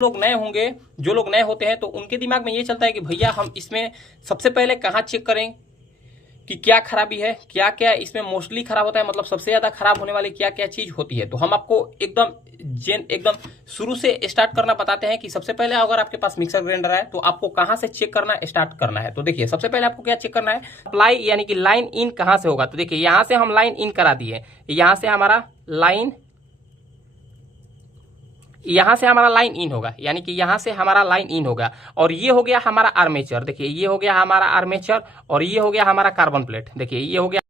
लोग नए होंगे, जो लोग नए होते हैं तो उनके दिमाग में ये चलता है कि भैया हम इसमें सबसे पहले कहाँ चेक करें कि क्या खराबी है, क्या क्या इसमें मोस्टली खराब होता है, मतलब सबसे ज्यादा खराब होने वाली क्या क्या चीज होती है। तो हम आपको एकदम शुरू से स्टार्ट करना बताते हैं कि सबसे पहले अगर आपके पास मिक्सर ग्राइंडर है तो आपको कहां से चेक करना स्टार्ट करना है। तो देखिए सबसे पहले आपको क्या चेक करना है, अप्लाई यानी कि लाइन इन कहां से होगा। तो देखिए यहां से हम लाइन इन करा दिए, यहां से हमारा लाइन इन होगा, यानी कि यहां से हमारा लाइन इन होगा। और ये हो गया हमारा आर्मेचर, देखिए ये हो गया हमारा आर्मेचर, और ये हो गया हमारा कार्बन प्लेट, देखिए ये हो गया।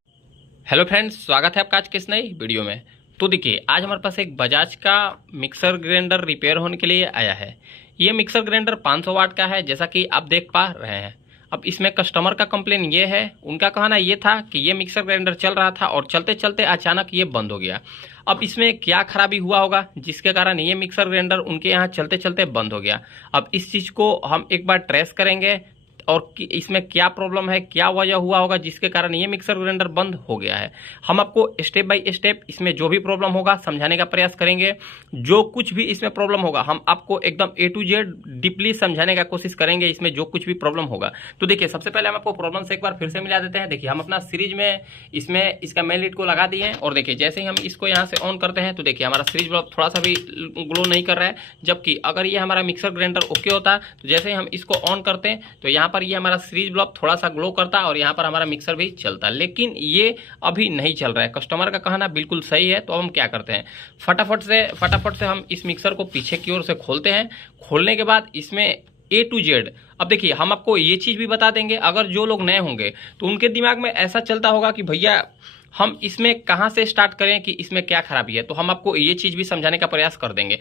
हेलो फ्रेंड्स, स्वागत है आपका आज के इस नई वीडियो में। तो देखिए आज हमारे पास एक बजाज का मिक्सर ग्राइंडर रिपेयर होने के लिए आया है। ये मिक्सर ग्राइंडर 500 वाट का है, जैसा कि आप देख पा रहे हैं। अब इसमें कस्टमर का कंप्लेन ये है, उनका कहना ये था कि ये मिक्सर ग्राइंडर चल रहा था और चलते चलते अचानक ये बंद हो गया। अब इसमें क्या खराबी हुआ होगा जिसके कारण ये मिक्सर ग्राइंडर उनके यहाँ चलते चलते बंद हो गया। अब इस चीज़ को हम एक बार ट्रेस करेंगे और इसमें क्या प्रॉब्लम है, क्या वजह हुआ होगा जिसके कारण ये मिक्सर ग्राइंडर बंद हो गया है। हम आपको स्टेप बाय स्टेप इसमें जो भी प्रॉब्लम होगा समझाने का प्रयास करेंगे। जो कुछ भी इसमें प्रॉब्लम होगा हम आपको एकदम A to Z डीपली समझाने का कोशिश करेंगे, इसमें जो कुछ भी प्रॉब्लम होगा। तो देखिए सबसे पहले हम आपको प्रॉब्लम से एक बार फिर से मिला देते हैं। देखिए हम अपना सीरीज में इसमें इसका मेन लीड को लगा दिए हैं, और देखिए जैसे ही हम इसको यहाँ से ऑन करते हैं तो देखिए हमारा सीरीज बल्ब थोड़ा सा भी ग्लो नहीं कर रहा है। जबकि अगर ये हमारा मिक्सर ग्राइंडर ओके होता तो जैसे ही हम इसको ऑन करते हैं तो यहाँ पर ये हमारा सीरीज बल्ब थोड़ा सा ग्लो करता और यहाँ पर हमारा मिक्सर भी चलता, लेकिन ये अभी नहीं चल रहा है। कस्टमर का कहना बिल्कुल सही है। तो हम क्या करते हैं, फटाफट से हम इस मिक्सर को पीछे की ओर से खोलते हैं। खोलने के बाद इसमें A to Z, अब देखिए हम आपको ये चीज़ भी बता देंगे, अगर जो लोग नए होंगे तो उनके दिमाग में ऐसा चलता होगा कि भैया हम इसमें कहाँ से स्टार्ट करें कि इसमें क्या खराबी है। तो हम आपको ये चीज़ भी समझाने का प्रयास कर देंगे।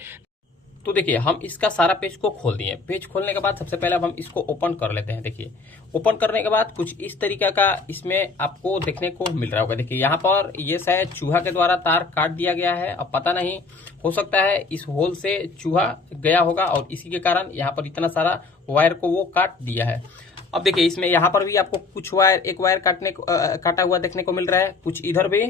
तो देखिए हम इसका सारा पेज को खोल दिए। पेज खोलने के बाद सबसे पहले अब हम इसको ओपन कर लेते हैं। देखिए ओपन करने के बाद कुछ इस तरीके का इसमें आपको देखने को मिल रहा होगा। देखिए यहाँ पर ये शायद चूहा के द्वारा तार काट दिया गया है। अब पता नहीं, हो सकता है इस होल से चूहा गया होगा और इसी के कारण यहाँ पर इतना सारा वायर को वो काट दिया है। अब देखिए इसमें यहाँ पर भी आपको कुछ वायर, एक वायर काटा हुआ देखने को मिल रहा है, कुछ इधर भी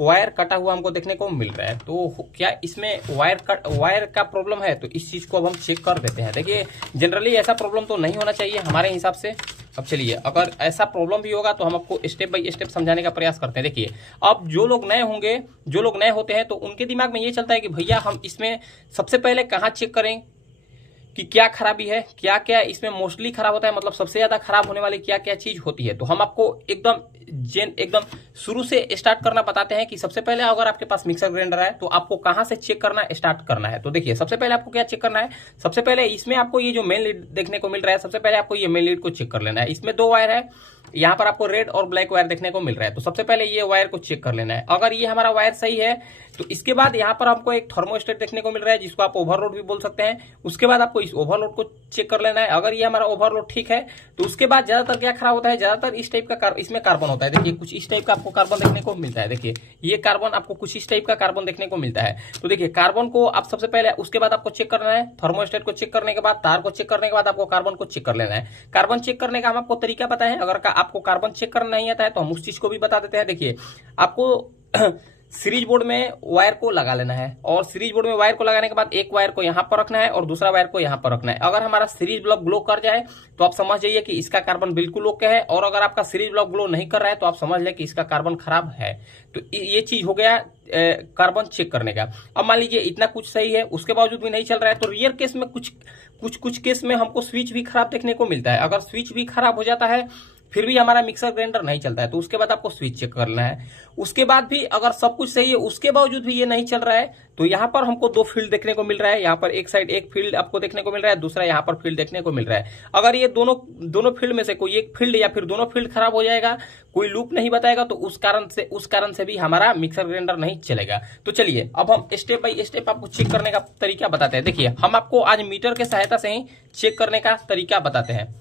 वायर कटा हुआ हमको देखने को मिल रहा है। तो क्या इसमें वायर का प्रॉब्लम है? तो इस चीज को अब हम चेक कर देते हैं। देखिए जनरली ऐसा प्रॉब्लम तो नहीं होना चाहिए हमारे हिसाब से। अब चलिए अगर ऐसा प्रॉब्लम भी होगा तो हम आपको स्टेप बाय स्टेप समझाने का प्रयास करते हैं। देखिए अब जो लोग नए होंगे, जो लोग नए होते हैं तो उनके दिमाग में ये चलता है कि भैया हम इसमें सबसे पहले कहाँ चेक करें कि क्या खराबी है, क्या क्या इसमें मोस्टली खराब होता है, मतलब सबसे ज्यादा खराब होने वाली क्या क्या चीज होती है। तो हम आपको एकदम शुरू से स्टार्ट करना बताते हैं कि सबसे पहले अगर आपके पास मिक्सर ग्राइंडर है तो आपको कहां से चेक करना स्टार्ट करना है। तो देखिए सबसे पहले आपको क्या चेक करना है, सबसे पहले इसमें आपको ये जो मेन लीड देखने को मिल रहा है, सबसे पहले आपको ये मेन लीड को चेक कर लेना है। इसमें 2 वायर है, यहाँ पर आपको रेड और ब्लैक वायर देखने को मिल रहा है। तो सबसे पहले ये वायर को चेक कर लेना है। अगर ये हमारा वायर सही है तो इसके बाद यहाँ पर हमको एक थर्मोस्टेट देखने को मिल रहा है, जिसको आप ओवरलोड भी बोल सकते हैं। उसके बाद आपको इस ओवरलोड को चेक कर लेना है। अगर ये हमारा ओवरलोड ठीक है तो उसके बाद ज्यादातर क्या खराब होता है, ज्यादातर इस टाइप का इसमें कार्बन होता है। देखिए कुछ इस टाइप का आपको कार्बन देखने को मिलता है। देखिए ये कार्बन आपको कुछ इस टाइप का कार्बन देखने को मिलता है। तो देखिए कार्बन को आप सबसे पहले, उसके बाद आपको चेक करना है। थर्मोस्टेट को चेक करने के बाद, तार को चेक करने के बाद आपको कार्बन को चेक कर लेना है। कार्बन चेक करने का हम आपको तरीका पता है। अगर आपको कार्बन चेक करना नहीं आता है तो हम उस चीज को भी बता देते हैं। देखिए आपको सीरीज बोर्ड में वायर को लगा लेना है, और सीरीज बोर्ड में वायर को लगाने के बाद एक वायर को यहां पर रखना है और दूसरा वायर को यहां पर रखना है। अगर हमारा सीरीज बल्ब ग्लो कर जाए तो आप समझ जाइए कि इसका कार्बन बिल्कुल ओके है, और अगर आपका सीरीज बल्ब ग्लो नहीं कर रहा है तो आप समझ लें कि इसका कार्बन खराब है। तो ये चीज हो गया कार्बन चेक करने का। अब मान लीजिए इतना कुछ सही है, उसके बावजूद भी नहीं चल रहा है, तो रियर केस में कुछ केस में हमको स्विच भी खराब देखने को मिलता है। अगर स्विच भी खराब हो जाता है फिर भी हमारा मिक्सर ग्राइंडर नहीं चलता है तो उसके बाद आपको स्विच चेक करना है। उसके बाद भी अगर सब कुछ सही है, उसके बावजूद भी ये नहीं चल रहा है, तो यहाँ पर हमको 2 फील्ड देखने को मिल रहा है। यहाँ पर एक साइड एक फील्ड आपको देखने को मिल रहा है, दूसरा यहाँ पर फील्ड देखने को मिल रहा है। अगर ये दोनों फील्ड में से कोई एक फील्ड या फिर दोनों फील्ड खराब हो जाएगा, कोई लूप नहीं बताएगा, तो उस कारण से भी हमारा मिक्सर ग्राइंडर नहीं चलेगा। तो चलिए अब हम स्टेप बाय स्टेप आपको चेक करने का तरीका बताते हैं। देखिए हम आपको आज मीटर के सहायता से ही चेक करने का तरीका बताते हैं।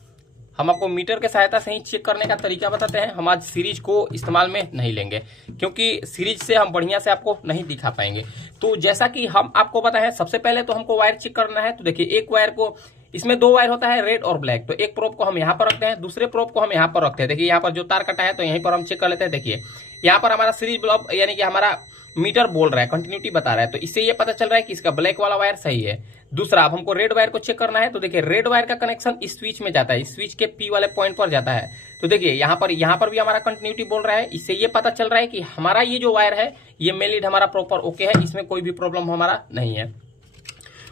हम आपको मीटर के सहायता से ही चेक करने का तरीका बताते हैं। हम आज सीरीज को इस्तेमाल में नहीं लेंगे, क्योंकि सीरीज से हम बढ़िया से आपको नहीं दिखा पाएंगे। तो जैसा कि हम आपको बताएं, सबसे पहले तो हमको वायर चेक करना है। तो देखिए एक वायर को, इसमें 2 वायर होता है, रेड और ब्लैक। तो एक प्रोब को हम यहाँ पर रखते हैं, दूसरे प्रोब को हम यहाँ पर रखते हैं। देखिए यहाँ पर जो तार कटा है तो यहीं पर हम चेक कर लेते हैं। देखिए यहाँ पर हमारा सीरीज बल्ब यानी कि हमारा मीटर बोल रहा है, कंटिन्यूटी बता रहा है, तो इससे ये पता चल रहा है कि इसका ब्लैक वाला वायर सही है। दूसरा, अब हमको रेड वायर को चेक करना है, तो देखिए रेड वायर का कनेक्शन इस स्विच में जाता है, इस स्विच के पी वाले पॉइंट पर जाता है। तो देखिए यहाँ पर भी हमारा कंटिन्यूटी बोल रहा है। इससे ये पता चल रहा है कि हमारा ये जो वायर है ये मेन लीड हमारा प्रॉपर ओके है, इसमें कोई भी प्रॉब्लम हमारा नहीं है।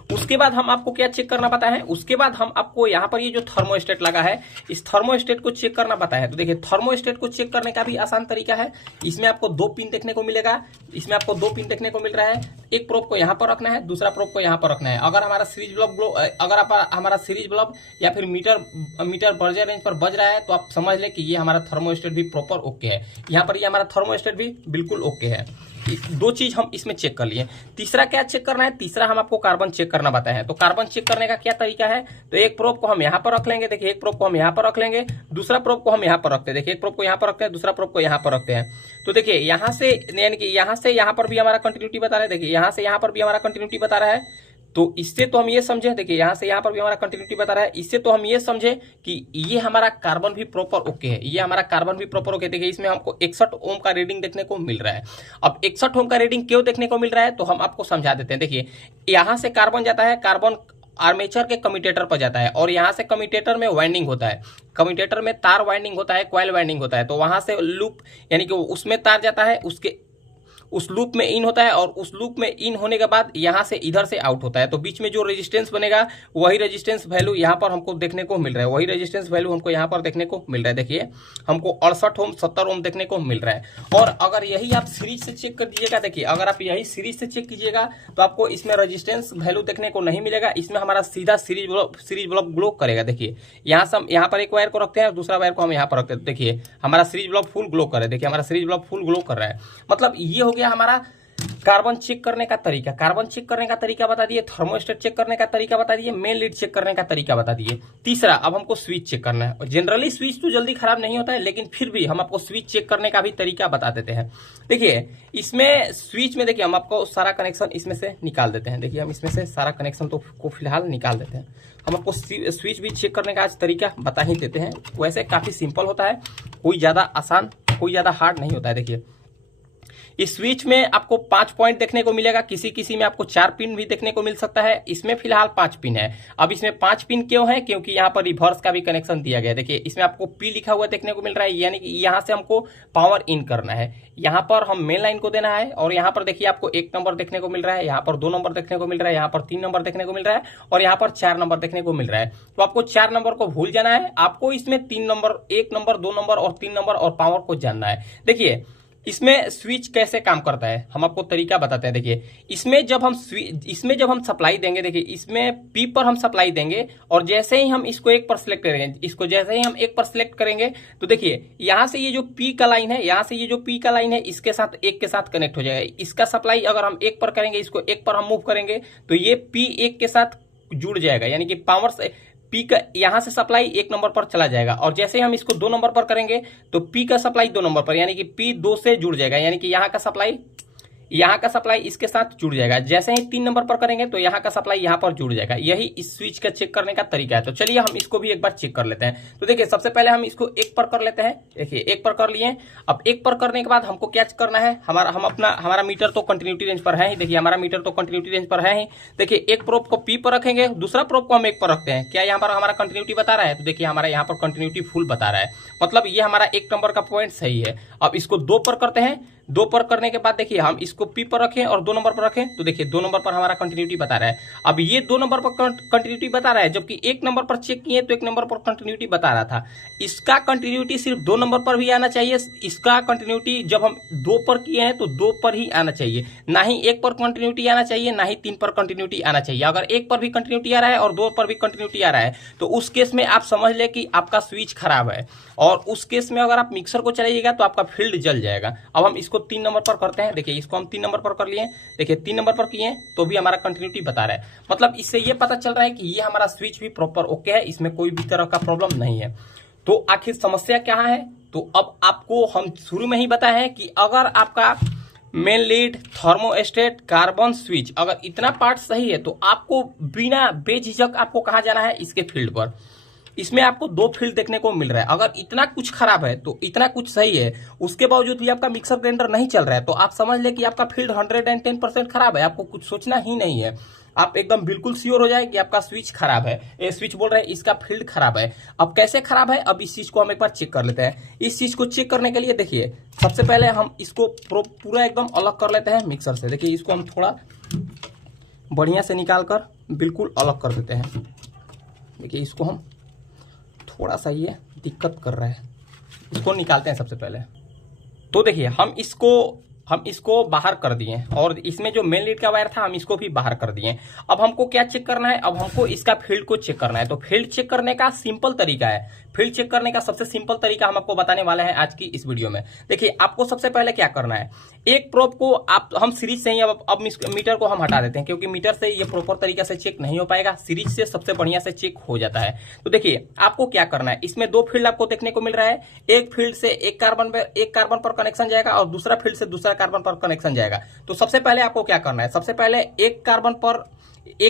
उसके बाद हम आपको क्या चेक करना पता है, उसके बाद हम आपको यहाँ पर ये जो थर्मोस्टेट लगा है, इस थर्मोस्टेट को चेक करना पता है। तो देखिए थर्मोस्टेट को चेक करने का भी आसान तरीका है। इसमें आपको 2 पिन देखने को मिलेगा, इसमें आपको 2 पिन देखने को मिल रहा है। एक प्रोब को यहाँ पर रखना है, दूसरा प्रोब को यहाँ पर रखना है। अगर हमारा सीरीज बल्ब हमारा सीरीज बल्ब या फिर मीटर बर्जर रेंज पर बज रहा है तो आप समझ लें कि ये हमारा थर्मोस्टेट भी प्रॉपर ओके है। यहाँ पर ये हमारा थर्मोस्टेट भी बिल्कुल ओके है। 2 चीज हम इसमें चेक कर लिए। तीसरा क्या चेक करना है, तीसरा हम आपको कार्बन चेक करना बताए हैं। तो कार्बन चेक करने का क्या तरीका है, तो एक प्रोब को हम यहाँ पर रख लेंगे, देखिए एक प्रोब को हम यहाँ पर रख लेंगे, दूसरा प्रोब को हम यहाँ पर रखते हैं, देखिए एक प्रोब को यहाँ पर रखते हैं, दूसरा प्रोब को यहाँ पर रखते हैं। तो देखिए यहाँ से यानी कि यहाँ से यहाँ पर भी हमारा कंटिन्यूटी बता रहा है, देखिए यहाँ से यहाँ पर भी हमारा कंटिन्यूटी बता रहा है। तो इससे तो हम ये समझे, देखिए यहाँ से यहाँ पर भी हमारा कंटिन्यूटी बता रहा है, इससे तो हम ये समझे कि ये हमारा कार्बन भी प्रॉपर ओके है, ये हमारा कार्बन भी प्रॉपर ओके। देखिए इसमें हमको 61 ओम का रीडिंग देखने को मिल रहा है। अब 61 ओम का रीडिंग क्यों देखने को मिल रहा है तो हम आपको समझा देते हैं। देखिए यहाँ से कार्बन जाता है, कार्बन आर्मेचर के कम्यूटेटर पर जाता है और यहाँ से कम्यूटेटर में वाइंडिंग होता है, कम्यूटेटर में तार वाइंडिंग होता है, कॉइल वाइंडिंग होता है। तो वहां से लूप यानी कि उसमें तार जाता है, उस लूप में इन होता है और उस लूप में इन होने के बाद यहाँ से इधर से आउट होता है। तो बीच में जो रेजिस्टेंस बनेगा वही रेजिस्टेंस वैल्यू यहाँ पर हमको देखने को मिल रहा है, वही रेजिस्टेंस वैल्यू हमको यहाँ पर देखने को मिल रहा है। देखिए हमको 68 ओम 70 ओम देखने को मिल रहा है। और अगर यही आप सीरीज से चेक कर दीजिएगा, देखिए अगर आप यही सीरीज से चेक कीजिएगा तो आपको इसमें रेजिस्टेंस वैल्यू देखने को नहीं मिलेगा, इसमें हमारा सीधा सीरीज बल्ब ग्लो करेगा। देखिए यहाँ से हम यहाँ पर एक वायर को रखते हैं और दूसरा वायर को हम यहाँ पर रखते हैं, देखिए हमारा सीरीज बल्ब फुल ग्लो कर रहा है, देखिए हमारा सीरीज बल्ब फुल ग्लो कर रहा है। मतलब ये हो गया हमारा कार्बन चेक करने का तरीका। कार्बन चेक करने का तरीका बता दिए, थर्मोस्टेट चेक करने का तरीका बता दिए, मेन लीड चेक करने का तरीका बता दिए। तीसरा, अब हमको स्विच चेक करना है। और जनरली स्विच तो जल्दी खराब नहीं होता है, लेकिन फिर भी हम आपको स्विच चेक करने का भी तरीका बता देते हैं। देखिए इसमें स्विच में देखिए हम आपको सारा कनेक्शन इसमें से निकाल देते हैं। देखिए हम इसमें से सारा कनेक्शन तो को फिलहाल निकाल देते हैं। हम आपको स्विच भी चेक करने का आज तरीका बता ही देते हैं। वैसे काफी सिंपल होता है, कोई ज्यादा आसान कोई ज्यादा हार्ड नहीं होता है। देखिए इस स्विच में आपको 5 पॉइंट देखने को मिलेगा, किसी किसी में आपको 4 पिन भी देखने को मिल सकता है। इसमें फिलहाल 5 पिन है। अब इसमें 5 पिन क्यों है, क्योंकि यहाँ पर रिवर्स का भी कनेक्शन दिया गया है। देखिए इसमें आपको पी लिखा हुआ देखने को मिल रहा है, यानी कि यहाँ से हमको पावर इन करना है, यहाँ पर हम मेन लाइन को देना है। और यहाँ पर देखिए आपको 1 नंबर देखने को मिल रहा है, यहाँ पर 2 नंबर देखने को मिल रहा है, यहाँ पर 3 नंबर देखने को मिल रहा है और यहाँ पर 4 नंबर देखने को मिल रहा है। तो आपको 4 नंबर को भूल जाना है, आपको इसमें 3 नंबर 1 नंबर 2 नंबर और 3 नंबर और पावर को जानना है। देखिए इसमें स्विच कैसे काम करता है हम आपको तरीका बताते हैं। देखिए इसमें जब हम सप्लाई देंगे, देखिए इसमें पी पर हम सप्लाई देंगे और जैसे ही हम इसको 1 पर सिलेक्ट करेंगे, इसको जैसे ही हम 1 पर सिलेक्ट करेंगे तो देखिए यहाँ से ये जो पी का लाइन है, यहाँ से ये जो पी का लाइन है इसके साथ 1 के साथ कनेक्ट हो जाएगा। इसका सप्लाई अगर हम 1 पर करेंगे, इसको 1 पर हम मूव करेंगे तो ये पी 1 के साथ जुड़ जाएगा, यानी कि पावर से पी का यहाँ से सप्लाई 1 नंबर पर चला जाएगा। और जैसे हम इसको 2 नंबर पर करेंगे तो पी का सप्लाई 2 नंबर पर, यानी कि पी 2 से जुड़ जाएगा, यानी कि यहाँ का सप्लाई इसके साथ जुड़ जाएगा। जैसे ही 3 नंबर पर करेंगे तो यहाँ का सप्लाई यहाँ पर जुड़ जाएगा। यही इस स्विच का चेक करने का तरीका है। तो चलिए हम इसको भी एक बार चेक कर लेते हैं। तो देखिए सबसे पहले हम इसको 1 पर कर लेते हैं। देखिए 1 पर कर लिए। अब 1 पर करने के बाद हमको क्या करना है, हमारा मीटर तो कंटिन्यूटी रेंज पर है ही। देखिए हमारा मीटर तो कंटिन्यूटी रेंज पर है ही। देखिए एक प्रोब को पी पर रखेंगे, दूसरा प्रोब को हम 1 पर रखते हैं। क्या यहाँ पर हमारा कंटिन्यूटी बता रहा है, तो देखिए हमारा यहाँ पर कंटिन्यूटी फुल बता रहा है, मतलब ये हमारा 1 नंबर का पॉइंट सही है। अब इसको 2 पर करते हैं। 2 पर करने के बाद देखिए हम इसको पी पर रखें और 2 नंबर पर रखें तो देखिए 2 नंबर पर हमारा कंटिन्यूटी बता रहा है। अब ये 2 नंबर पर कंटिन्यूटी बता रहा है, जबकि 1 नंबर पर चेक किए तो 1 नंबर पर कंटिन्यूटी बता रहा था। इसका कंटिन्यूटी सिर्फ 2 नंबर पर भी आना चाहिए। इसका कंटिन्यूटी जब हम 2 पर किए हैं तो 2 पर ही आना चाहिए, ना ही 1 पर कंटिन्यूटी आना चाहिए, ना ही 3 पर कंटिन्यूटी आना चाहिए। अगर 1 पर भी कंटिन्यूटी आ रहा है और 2 पर भी कंटिन्यूटी आ रहा है तो उस केस में आप समझ ले कि आपका स्विच खराब है, और उस केस में अगर आप मिक्सर को चलाइएगा तो आपका फील्ड जल जाएगा। अब हम इसको 3 नंबर पर करते हैं। देखिए इसको हम 3 नंबर पर कर लिए। देखिए 3 नंबर पर किए तो भी हमारा कंटिन्यूटी बता रहा है, मतलब इससे ये पता चल रहा है कि ये हमारा स्विच भी प्रॉपर ओके है, इसमें कोई भी तरह का प्रॉब्लम नहीं है। तो आखिर समस्या क्या है, तो अब आपको हम शुरू में ही बताए हैं कि अगर आपका main lead, thermostat, carbon switch, अगर इतना पार्ट सही है तो आपको बिना बेझिझक आपको कहा जाना है इसके फील्ड पर। इसमें आपको 2 फील्ड देखने को मिल रहा है। अगर इतना कुछ खराब है तो इतना कुछ सही है, उसके बावजूद भी आपका मिक्सर ग्राइंडर नहीं चल रहा है तो आप समझ ले कि आपका फील्ड 110% खराब है, आपको कुछ सोचना ही नहीं है। आप एकदम बिल्कुल श्योर हो जाए कि आपका स्विच खराब है, ये स्विच बोल रहे हैं इसका फील्ड खराब है। अब कैसे खराब है, अब इस चीज को हम एक बार चेक कर लेते हैं। इस चीज को चेक करने के लिए देखिए सबसे पहले हम इसको पूरा एकदम अलग कर लेते हैं मिक्सर से। देखिए इसको हम थोड़ा बढ़िया से निकाल कर बिल्कुल अलग कर देते हैं। देखिए इसको हम थोड़ा सा ये दिक्कत कर रहा है, इसको निकालते हैं सबसे पहले। तो देखिए हम इसको बाहर कर दिए और इसमें जो मेन लीड का वायर था हम इसको भी बाहर कर दिए। अब हमको क्या चेक करना है, अब हमको इसका फील्ड को चेक करना है। तो फील्ड चेक करने का सिंपल तरीका है, फील्ड चेक करने का सबसे सिंपल तरीका हम आपको बताने वाले हैं आज की इस वीडियो में। देखिए आपको सबसे पहले क्या करना है, एक प्रोब को हम सीरीज से ही अब मीटर को हम हटा देते हैं, क्योंकि मीटर से ये प्रॉपर तरीका से चेक नहीं हो पाएगा, सीरीज से सबसे बढ़िया से चेक हो जाता है। तो देखिए आपको क्या करना है, इसमें दो फील्ड आपको देखने को मिल रहा है। एक फील्ड से एक कार्बन पर कनेक्शन जाएगा और दूसरा फील्ड से दूसरा कार्बन पर कनेक्शन जाएगा। तो सबसे पहले आपको क्या करना है, सबसे पहले एक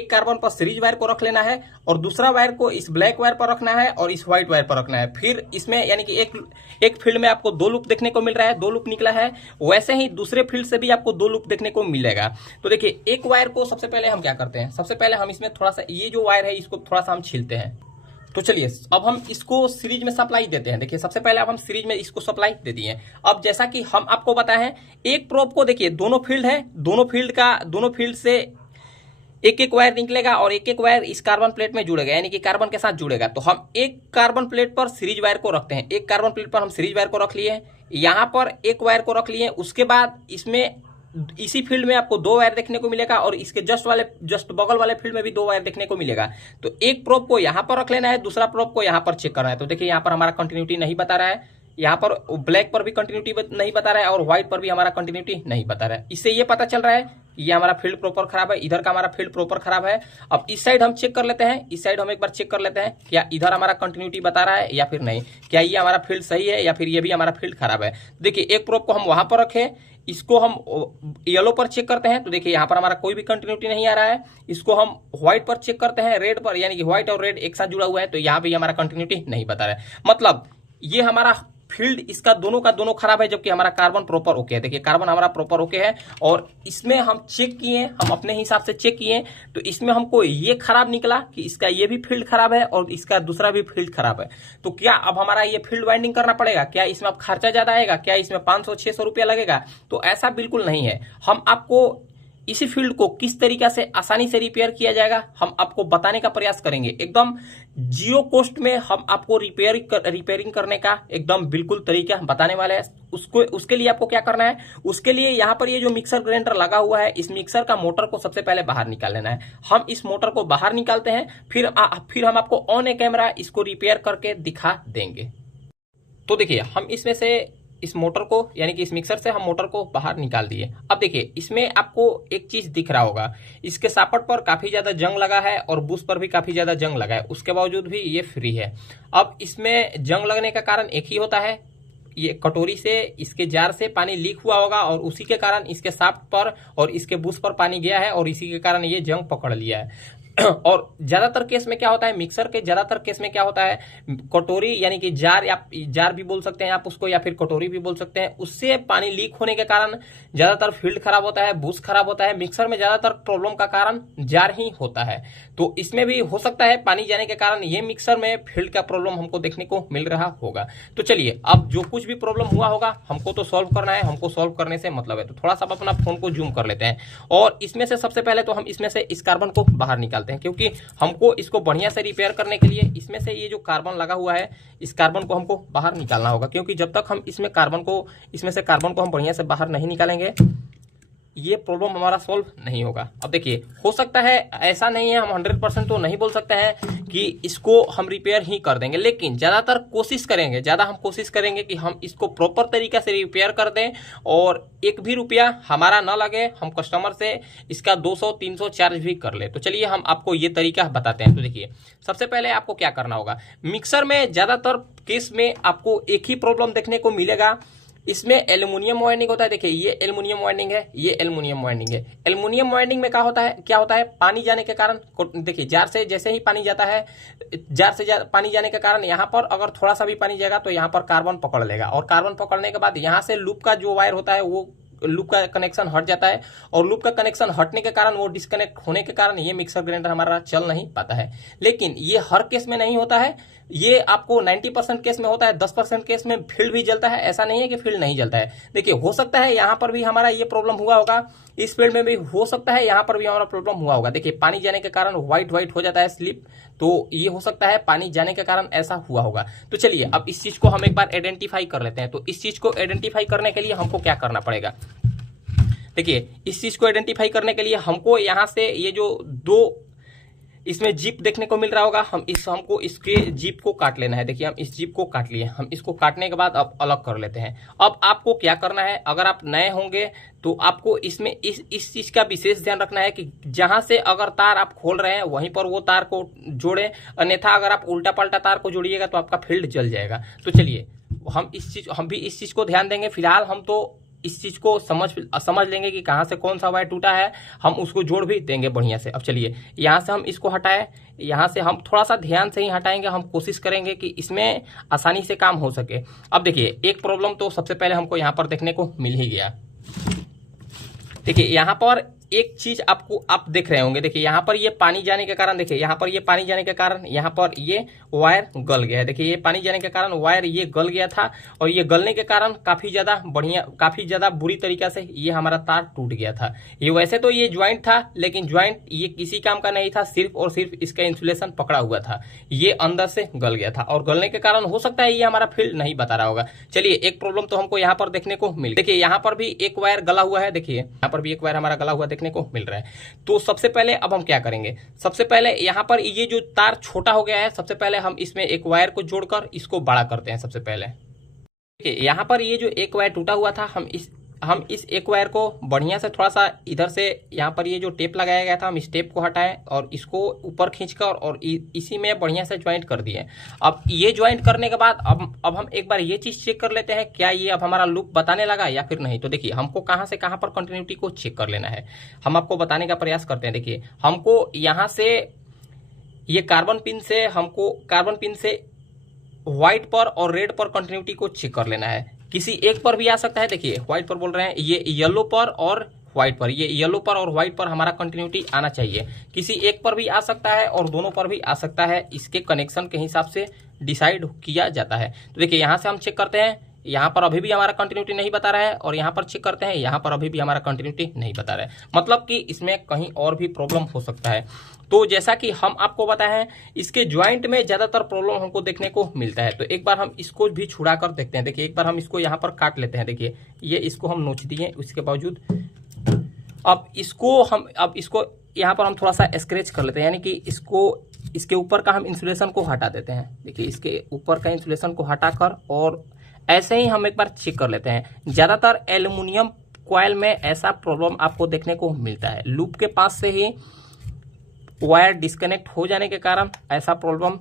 कार्बन पर सीरीज वायर को रख लेना है और दूसरा वायर को इस ब्लैक वायर पर रखना है और इस व्हाइट वायर पर रखना है। फिर इसमें यानी कि एक फील्ड में आपको दो लूप देखने को मिल रहा है, दो लूप निकला है, वैसे ही दूसरे फील्ड से भी आपको दो लूप देखने को मिलेगा। तो देखिए एक वायर को सबसे पहले हम क्या करते हैं, सबसे पहले हम इसमें थोड़ा सा ये जो वायर है इसको थोड़ा सा हम छीलते हैं। तो चलिए अब हम इसको सीरीज में सप्लाई देते हैं। देखिए सबसे पहले अब हम सीरीज में इसको सप्लाई दे दिए। अब जैसा कि हम आपको बताए हैं, एक प्रोब को देखिए दोनों फील्ड है, दोनों फील्ड से एक एक वायर निकलेगा और एक एक वायर इस कार्बन प्लेट में जुड़ेगा, यानी कि कार्बन के साथ जुड़ेगा। तो हम एक कार्बन प्लेट पर सीरीज वायर को रखते हैं, एक कार्बन प्लेट पर हम सीरीज वायर को रख लिए, यहाँ पर एक वायर को रख लिए। उसके बाद इसमें इसी फील्ड में आपको दो वायर देखने को मिलेगा और इसके जस्ट बगल वाले फील्ड में भी दो वायर देखने को मिलेगा। तो एक प्रोब को यहाँ पर रख लेना है, दूसरा प्रोब को यहाँ पर चेक करना है। तो देखिए यहाँ पर हमारा कंटिन्यूटी नहीं बता रहा है, यहाँ पर ब्लैक पर भी कंटिन्यूटी नहीं बता रहा है और व्हाइट पर भी हमारा कंटिन्यूटी नहीं बता रहा है। इससे ये पता चल रहा है ये हमारा फील्ड प्रॉपर खराब है, इधर का हमारा फील्ड प्रॉपर खराब है। अब इस साइड हम चेक कर लेते हैं, इस साइड हम एक बार चेक कर लेते हैं क्या इधर हमारा कंटिन्यूटी बता रहा है या फिर नहीं, क्या ये हमारा फील्ड सही है या फिर ये भी हमारा फील्ड खराब है। देखिए एक प्रोब को हम वहां पर रखें, इसको हम येलो पर चेक करते हैं। तो देखिए यहाँ पर हमारा कोई भी कंटिन्यूटी नहीं आ रहा है। इसको हम व्हाइट पर चेक करते हैं, रेड पर, यानी कि व्हाइट और रेड एक साथ जुड़ा हुआ है, तो यहाँ भी हमारा कंटिन्यूटी नहीं बता रहा है। मतलब ये हमारा फील्ड इसका दोनों का दोनों खराब है, जबकि हमारा कार्बन प्रॉपर ओके है। देखिए कार्बन हमारा प्रॉपर ओके है और इसमें हम चेक किए, हम अपने हिसाब से चेक किए, तो इसमें हमको ये खराब निकला कि इसका ये भी फील्ड खराब है और इसका दूसरा भी फील्ड खराब है। तो क्या अब हमारा ये फील्ड वाइंडिंग करना पड़ेगा, क्या इसमें अब खर्चा ज्यादा आएगा, क्या इसमें 500-600 रुपया लगेगा? तो ऐसा बिल्कुल नहीं है। हम आपको इसी फील्ड को किस तरीका से आसानी से रिपेयर किया जाएगा हम आपको बताने का प्रयास करेंगे। एकदम जीरो कॉस्ट में हम आपको रिपेयरिंग करने का एकदम बिल्कुल तरीका बताने वाले हैं। उसके लिए आपको क्या करना है, उसके लिए यहाँ पर ये जो मिक्सर ग्राइंडर लगा हुआ है, इस मिक्सर का मोटर को सबसे पहले बाहर निकाल लेना है। हम इस मोटर को बाहर निकालते हैं, फिर हम आपको ऑन ए कैमरा इसको रिपेयर करके दिखा देंगे। तो देखिए हम इसमें से इस मोटर को, यानी कि इस मिक्सर से हम मोटर को बाहर निकाल दिए। अब देखिए इसमें आपको एक चीज दिख रहा होगा, इसके सापट पर काफी ज्यादा जंग लगा है और बुश पर भी काफी ज्यादा जंग लगा है, उसके बावजूद भी ये फ्री है। अब इसमें जंग लगने का कारण एक ही होता है, ये कटोरी से इसके जार से पानी लीक हुआ होगा और उसी के कारण इसके साफ्ट पर और इसके बुश पर पानी गया है और इसी के कारण ये जंग पकड़ लिया है। और ज्यादातर केस में क्या होता है, मिक्सर के ज्यादातर केस में क्या होता है, कटोरी यानी कि जार, या जार भी बोल सकते हैं आप उसको या फिर कटोरी भी बोल सकते हैं, उससे पानी लीक होने के कारण ज्यादातर फील्ड खराब होता है, बुश खराब होता है। मिक्सर में ज्यादातर प्रॉब्लम का कारण जार ही होता है। तो इसमें भी हो सकता है पानी जाने के कारण ये मिक्सर में फील्ड का प्रॉब्लम हमको देखने को मिल रहा होगा। तो चलिए अब जो कुछ भी प्रॉब्लम हुआ होगा हमको तो सॉल्व करना है, हमको सॉल्व करने से मतलब है। तो थोड़ा सा अपना फोन को जूम कर लेते हैं और इसमें से सबसे पहले तो हम इसमें से इस कार्बन को बाहर निकालते हैं, क्योंकि हमको इसको बढ़िया से रिपेयर करने के लिए इसमें से ये जो कार्बन लगा हुआ है इस कार्बन को हमको बाहर निकालना होगा, क्योंकि जब तक हम इसमें से कार्बन को हम बढ़िया से बाहर नहीं निकालेंगे ये प्रॉब्लम हमारा सॉल्व नहीं होगा। अब देखिए हो सकता है, ऐसा नहीं है, हम 100% तो नहीं बोल सकते हैं कि इसको हम रिपेयर ही कर देंगे, लेकिन ज़्यादातर कोशिश करेंगे, हम कोशिश करेंगे कि हम इसको प्रॉपर तरीके से रिपेयर कर दें और एक भी रुपया हमारा ना लगे, हम कस्टमर से इसका 200-300 चार्ज भी कर ले। तो चलिए हम आपको ये तरीका बताते हैं। तो देखिए सबसे पहले आपको क्या करना होगा, मिक्सर में ज़्यादातर केस में आपको एक ही प्रॉब्लम देखने को मिलेगा, इसमें एल्युमिनियम वाइंडिंग होता है। देखिए ये एल्युमिनियम वाइंडिंग है, ये एल्युमिनियम वाइंडिंग है। एल्युमिनियम वाइंडिंग में क्या होता है, पानी जाने के कारण, देखिए जार से जैसे ही पानी जाता है, पानी जाने के कारण यहाँ पर अगर थोड़ा सा भी पानी जाएगा तो यहाँ पर कार्बन पकड़ लेगा और कार्बन पकड़ने के बाद यहाँ से लूप का जो वायर होता है वो लूप का कनेक्शन हट जाता है और लूप का कनेक्शन हटने के कारण, वो डिस्कनेक्ट होने के कारण ये मिक्सर ग्राइंडर हमारा चल नहीं पाता है। लेकिन ये हर केस में नहीं होता है, ये आपको 90% केस में होता है, 10% केस में फील्ड भी जलता है। ऐसा नहीं है कि फील्ड नहीं जलता है। देखिए, हो सकता है यहाँ पर भी हमारा ये प्रॉब्लम हुआ होगा, इस फील्ड में भी हो सकता है यहाँ पर भी हमारा प्रॉब्लम हुआ होगा। देखिए, पानी जाने के कारण व्हाइट हो जाता है स्लिप, तो ये हो सकता है पानी जाने के कारण ऐसा हुआ होगा। तो चलिए अब इस चीज को हम एक बार आइडेंटिफाई कर लेते हैं। तो इस चीज को आइडेंटिफाई करने के लिए हमको क्या करना पड़ेगा? देखिए, इस चीज को आइडेंटिफाई करने के लिए हमको यहाँ से ये जो दो इसमें जीप देखने को मिल रहा होगा, हमको इसके जीप को काट लेना है। देखिए, हम इस जीप को काट लिए, हम इसको काटने के बाद अब अलग कर लेते हैं। अब आपको क्या करना है, अगर आप नए होंगे तो आपको इसमें इस चीज का विशेष ध्यान रखना है कि जहां से अगर तार आप खोल रहे हैं वहीं पर वो तार को जोड़ें, अन्यथा अगर आप उल्टा पल्टा तार को जोड़िएगा तो आपका फील्ड जल जाएगा। तो चलिए हम भी इस चीज को ध्यान देंगे। फिलहाल हम तो इस चीज को समझ लेंगे कि कहां से कौन सा वायर टूटा है, हम उसको जोड़ भी देंगे बढ़िया से। अब चलिए यहां से हम इसको हटाएं, यहां से हम थोड़ा सा ध्यान से ही हटाएंगे, हम कोशिश करेंगे कि इसमें आसानी से काम हो सके। अब देखिए, एक प्रॉब्लम तो सबसे पहले हमको यहां पर देखने को मिल ही गया। देखिए, यहां पर एक चीज आप देख रहे होंगे। देखिए, यहाँ पर ये पानी जाने के कारण, देखिए यहाँ पर ये पानी जाने के कारण यहाँ पर ये वायर गल गया है। देखिए, ये पानी जाने के कारण वायर ये गल गया था और ये गलने के कारण काफी ज्यादा बुरी तरीके से ये हमारा तार टूट गया था। ये वैसे तो ये ज्वाइंट था, लेकिन ज्वाइंट ये किसी काम का नहीं था, सिर्फ और सिर्फ इसका इंसुलेशन पकड़ा हुआ था, ये अंदर से गल गया था और गलने के कारण हो सकता है ये हमारा फील्ड नहीं बता रहा होगा। चलिए, एक प्रॉब्लम तो हमको यहाँ पर देखने को मिल, देखिए यहाँ पर भी एक वायर गला हुआ है। देखिए, यहाँ पर भी एक वायर हमारा गला हुआ देखने को मिल रहा है। तो सबसे पहले अब हम क्या करेंगे, सबसे पहले यहाँ पर ये जो तार छोटा हो गया है, सबसे पहले हम इसमें एक वायर को जोड़कर इसको बड़ा करते हैं। सबसे पहले देखिए, यहाँ पर ये जो एक वायर टूटा हुआ था, हम इस एक वायर को बढ़िया से थोड़ा सा इधर से, यहाँ पर ये जो टेप लगाया गया था, हम इस टेप को हटाएं और इसको ऊपर खींचकर और इसी में बढ़िया से ज्वाइंट कर दिए। अब ये ज्वाइंट करने के बाद अब हम एक बार ये चीज चेक कर लेते हैं, क्या ये अब हमारा लूप बताने लगा या फिर नहीं। तो देखिए, हमको कहाँ से कहाँ पर कंटिन्यूटी को चेक कर लेना है, हम आपको बताने का प्रयास करते हैं। देखिए, हमको यहाँ से ये कार्बन पिन से व्हाइट पर और रेड पर कंटिन्यूटी को चेक कर लेना है। किसी एक पर भी आ सकता है। देखिए, व्हाइट पर बोल रहे हैं, ये येलो पर और व्हाइट पर, ये येलो पर और व्हाइट पर हमारा कंटिन्यूटी आना चाहिए। किसी एक पर भी आ सकता है और दोनों पर भी आ सकता है, इसके कनेक्शन के हिसाब से डिसाइड किया जाता है। तो देखिए, यहाँ से हम चेक करते हैं, यहाँ पर अभी भी हमारा कंटिन्यूटी नहीं बता रहा है और यहाँ पर चेक करते हैं, यहाँ पर अभी भी हमारा कंटिन्यूटी नहीं बता रहा है, मतलब कि इसमें कहीं और भी प्रॉब्लम हो सकता है। तो जैसा कि हम आपको बताए हैं, इसके ज्वाइंट में ज्यादातर प्रॉब्लम हमको देखने को मिलता है। तो एक बार हम इसको भी छुड़ा कर देखते हैं। देखिए, एक बार हम इसको यहाँ पर काट लेते हैं। देखिए, ये इसको हम नोच दिए, उसके बावजूद अब इसको यहाँ पर हम थोड़ा सा स्क्रैच कर लेते हैं, यानी कि इसके ऊपर का हम इंसुलेशन को हटा देते हैं। देखिए, इसके ऊपर का इंसुलेशन को हटाकर और ऐसे ही हम एक बार चेक कर लेते हैं। ज्यादातर एल्युमिनियम कॉइल में ऐसा प्रॉब्लम आपको देखने को मिलता है, लूप के पास से ही वायर डिस्कनेक्ट हो जाने के कारण ऐसा प्रॉब्लम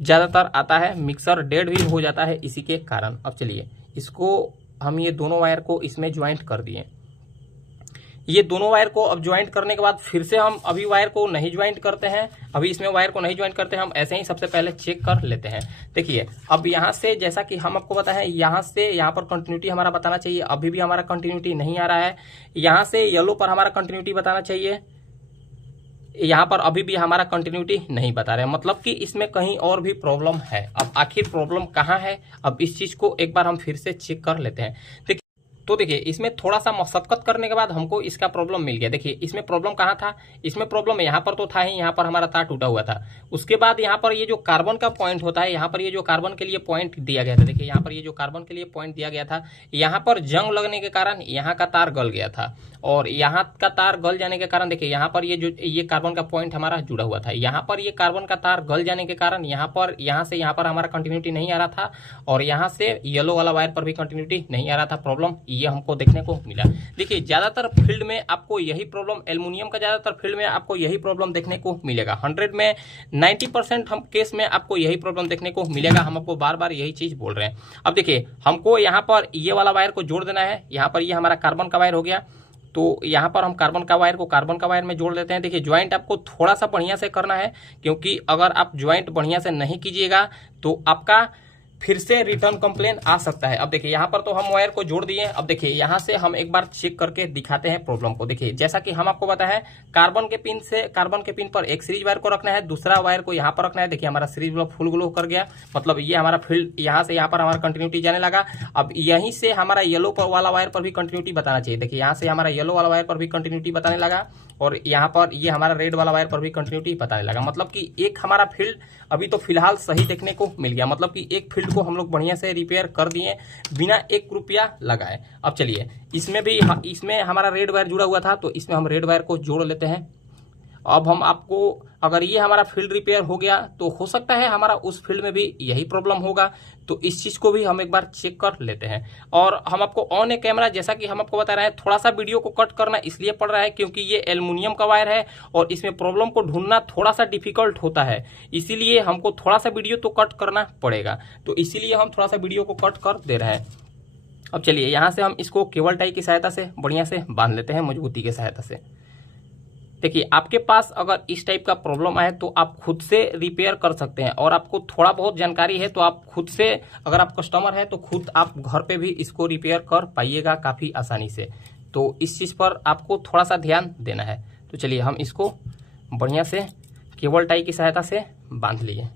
ज्यादातर आता है। मिक्सर डेड भी हो जाता है इसी के कारण। अब चलिए, इसको हम ये दोनों वायर को इसमें ज्वाइंट कर दिए। ये दोनों वायर को अब ज्वाइंट करने के बाद फिर से हम अभी वायर को नहीं ज्वाइंट करते हैं, अभी इसमें वायर को नहीं ज्वाइंट करते हैं, हम ऐसे ही सबसे पहले चेक कर लेते हैं। देखिए, अब यहाँ से जैसा कि हम आपको बताया है, यहाँ से यहाँ पर कंटिन्यूटी हमारा बताना चाहिए, अभी भी हमारा कंटिन्यूटी नहीं आ रहा है। यहाँ से येलो पर हमारा कंटिन्यूटी बताना चाहिए, यहाँ पर अभी भी हमारा कंटिन्यूटी नहीं बता रहे, मतलब कि इसमें कहीं और भी प्रॉब्लम है। अब आखिर प्रॉब्लम कहाँ है, अब इस चीज को एक बार हम फिर से चेक कर लेते हैं। तो देखिए, इसमें थोड़ा सा मशक्कत करने के बाद हमको इसका प्रॉब्लम मिल गया। देखिए, इसमें प्रॉब्लम कहाँ था, इसमें प्रॉब्लम यहाँ पर तो था ही, यहाँ पर हमारा तार टूटा हुआ था। उसके बाद यहाँ पर ये जो कार्बन का पॉइंट होता है, यहाँ पर ये जो कार्बन के लिए पॉइंट दिया गया था, देखिए यहाँ पर ये जो कार्बन के लिए पॉइंट दिया गया था, यहाँ पर जंग लगने के कारण यहाँ का तार गल गया था और यहाँ का तार गल जाने के कारण देखिए यहाँ पर ये कार्बन का पॉइंट हमारा जुड़ा हुआ था, यहाँ पर ये कार्बन का तार गल जाने के कारण यहाँ से यहाँ पर हमारा कंटिन्यूटी नहीं आ रहा था और यहाँ से येलो वाला वायर पर भी कंटिन्यूटी नहीं आ रहा था। प्रॉब्लम ये हमको देखने को मिला। देखिए, ज्यादातर फील्ड में आपको यही प्रॉब्लम, एल्युमिनियम का ज्यादातर फील्ड में आपको यही प्रॉब्लम देखने को मिलेगा। 100 में 90% हम केस में आपको यही प्रॉब्लम देखने को मिलेगा। हम आपको बार बार यही चीज बोल रहे हैं। अब देखिए, हमको यहाँ पर ये वाला वायर को जोड़ देना है। यहाँ पर ये हमारा कार्बन का वायर हो गया, तो यहाँ पर हम कार्बन का वायर को कार्बन का वायर में जोड़ देते हैं। देखिए, ज्वाइंट आपको थोड़ा सा बढ़िया से करना है, क्योंकि अगर आप ज्वाइंट बढ़िया से नहीं कीजिएगा तो आपका फिर से रिटर्न कंप्लेन आ सकता है। अब देखिए यहाँ पर तो हम वायर को जोड़ दिए। अब देखिए यहाँ से हम एक बार चेक करके दिखाते हैं प्रॉब्लम को। देखिए जैसा कि हम आपको बताया है, कार्बन के पिन पर एक सीरीज वायर को रखना है, दूसरा वायर को यहाँ पर रखना है। देखिए हमारा सीरीज वाला फुल ग्लो कर गया, मतलब ये हमारा फील्ड यहाँ से यहाँ पर हमारा कंटिन्यूटी जाने लगा। अब यहीं से हमारा येलो वाला वायर पर भी कंटिन्यूटी बताना चाहिए। देखिए यहाँ से हमारा येलो वाला वायर पर भी कंटिन्यूटी बताने लगा और यहाँ पर ये हमारा रेड वाला वायर पर भी कंटिन्यूटी बताने लगा। मतलब कि एक हमारा फील्ड अभी तो फिलहाल सही देखने को मिल गया, मतलब कि एक फील्ड को हम लोग बढ़िया से रिपेयर कर दिए बिना 1 रुपया लगाए। अब चलिए इसमें हमारा रेड वायर जुड़ा हुआ था, तो इसमें हम रेड वायर को जोड़ लेते हैं। अब हम आपको, अगर ये हमारा फील्ड रिपेयर हो गया तो हो सकता है हमारा उस फील्ड में भी यही प्रॉब्लम होगा, तो इस चीज को भी हम एक बार चेक कर लेते हैं। और हम आपको ऑन ए कैमरा, जैसा कि हम आपको बता रहे हैं, थोड़ा सा वीडियो को कट करना इसलिए पड़ रहा है क्योंकि ये एल्युमिनियम का वायर है और इसमें प्रॉब्लम को ढूंढना थोड़ा सा डिफिकल्ट होता है, इसीलिए हमको थोड़ा सा वीडियो तो कट करना पड़ेगा, तो इसीलिए हम थोड़ा सा वीडियो को कट कर दे रहे हैं। अब चलिए यहाँ से हम इसको केबल टाई की सहायता से बढ़िया से बांध लेते हैं, मजबूती की सहायता से। देखिए आपके पास अगर इस टाइप का प्रॉब्लम आए तो आप खुद से रिपेयर कर सकते हैं, और आपको थोड़ा बहुत जानकारी है तो आप खुद से, अगर आप कस्टमर है तो खुद आप घर पे भी इसको रिपेयर कर पाइएगा काफ़ी आसानी से। तो इस चीज़ पर आपको थोड़ा सा ध्यान देना है। तो चलिए हम इसको बढ़िया से केबल टाई की सहायता से बांध लिए।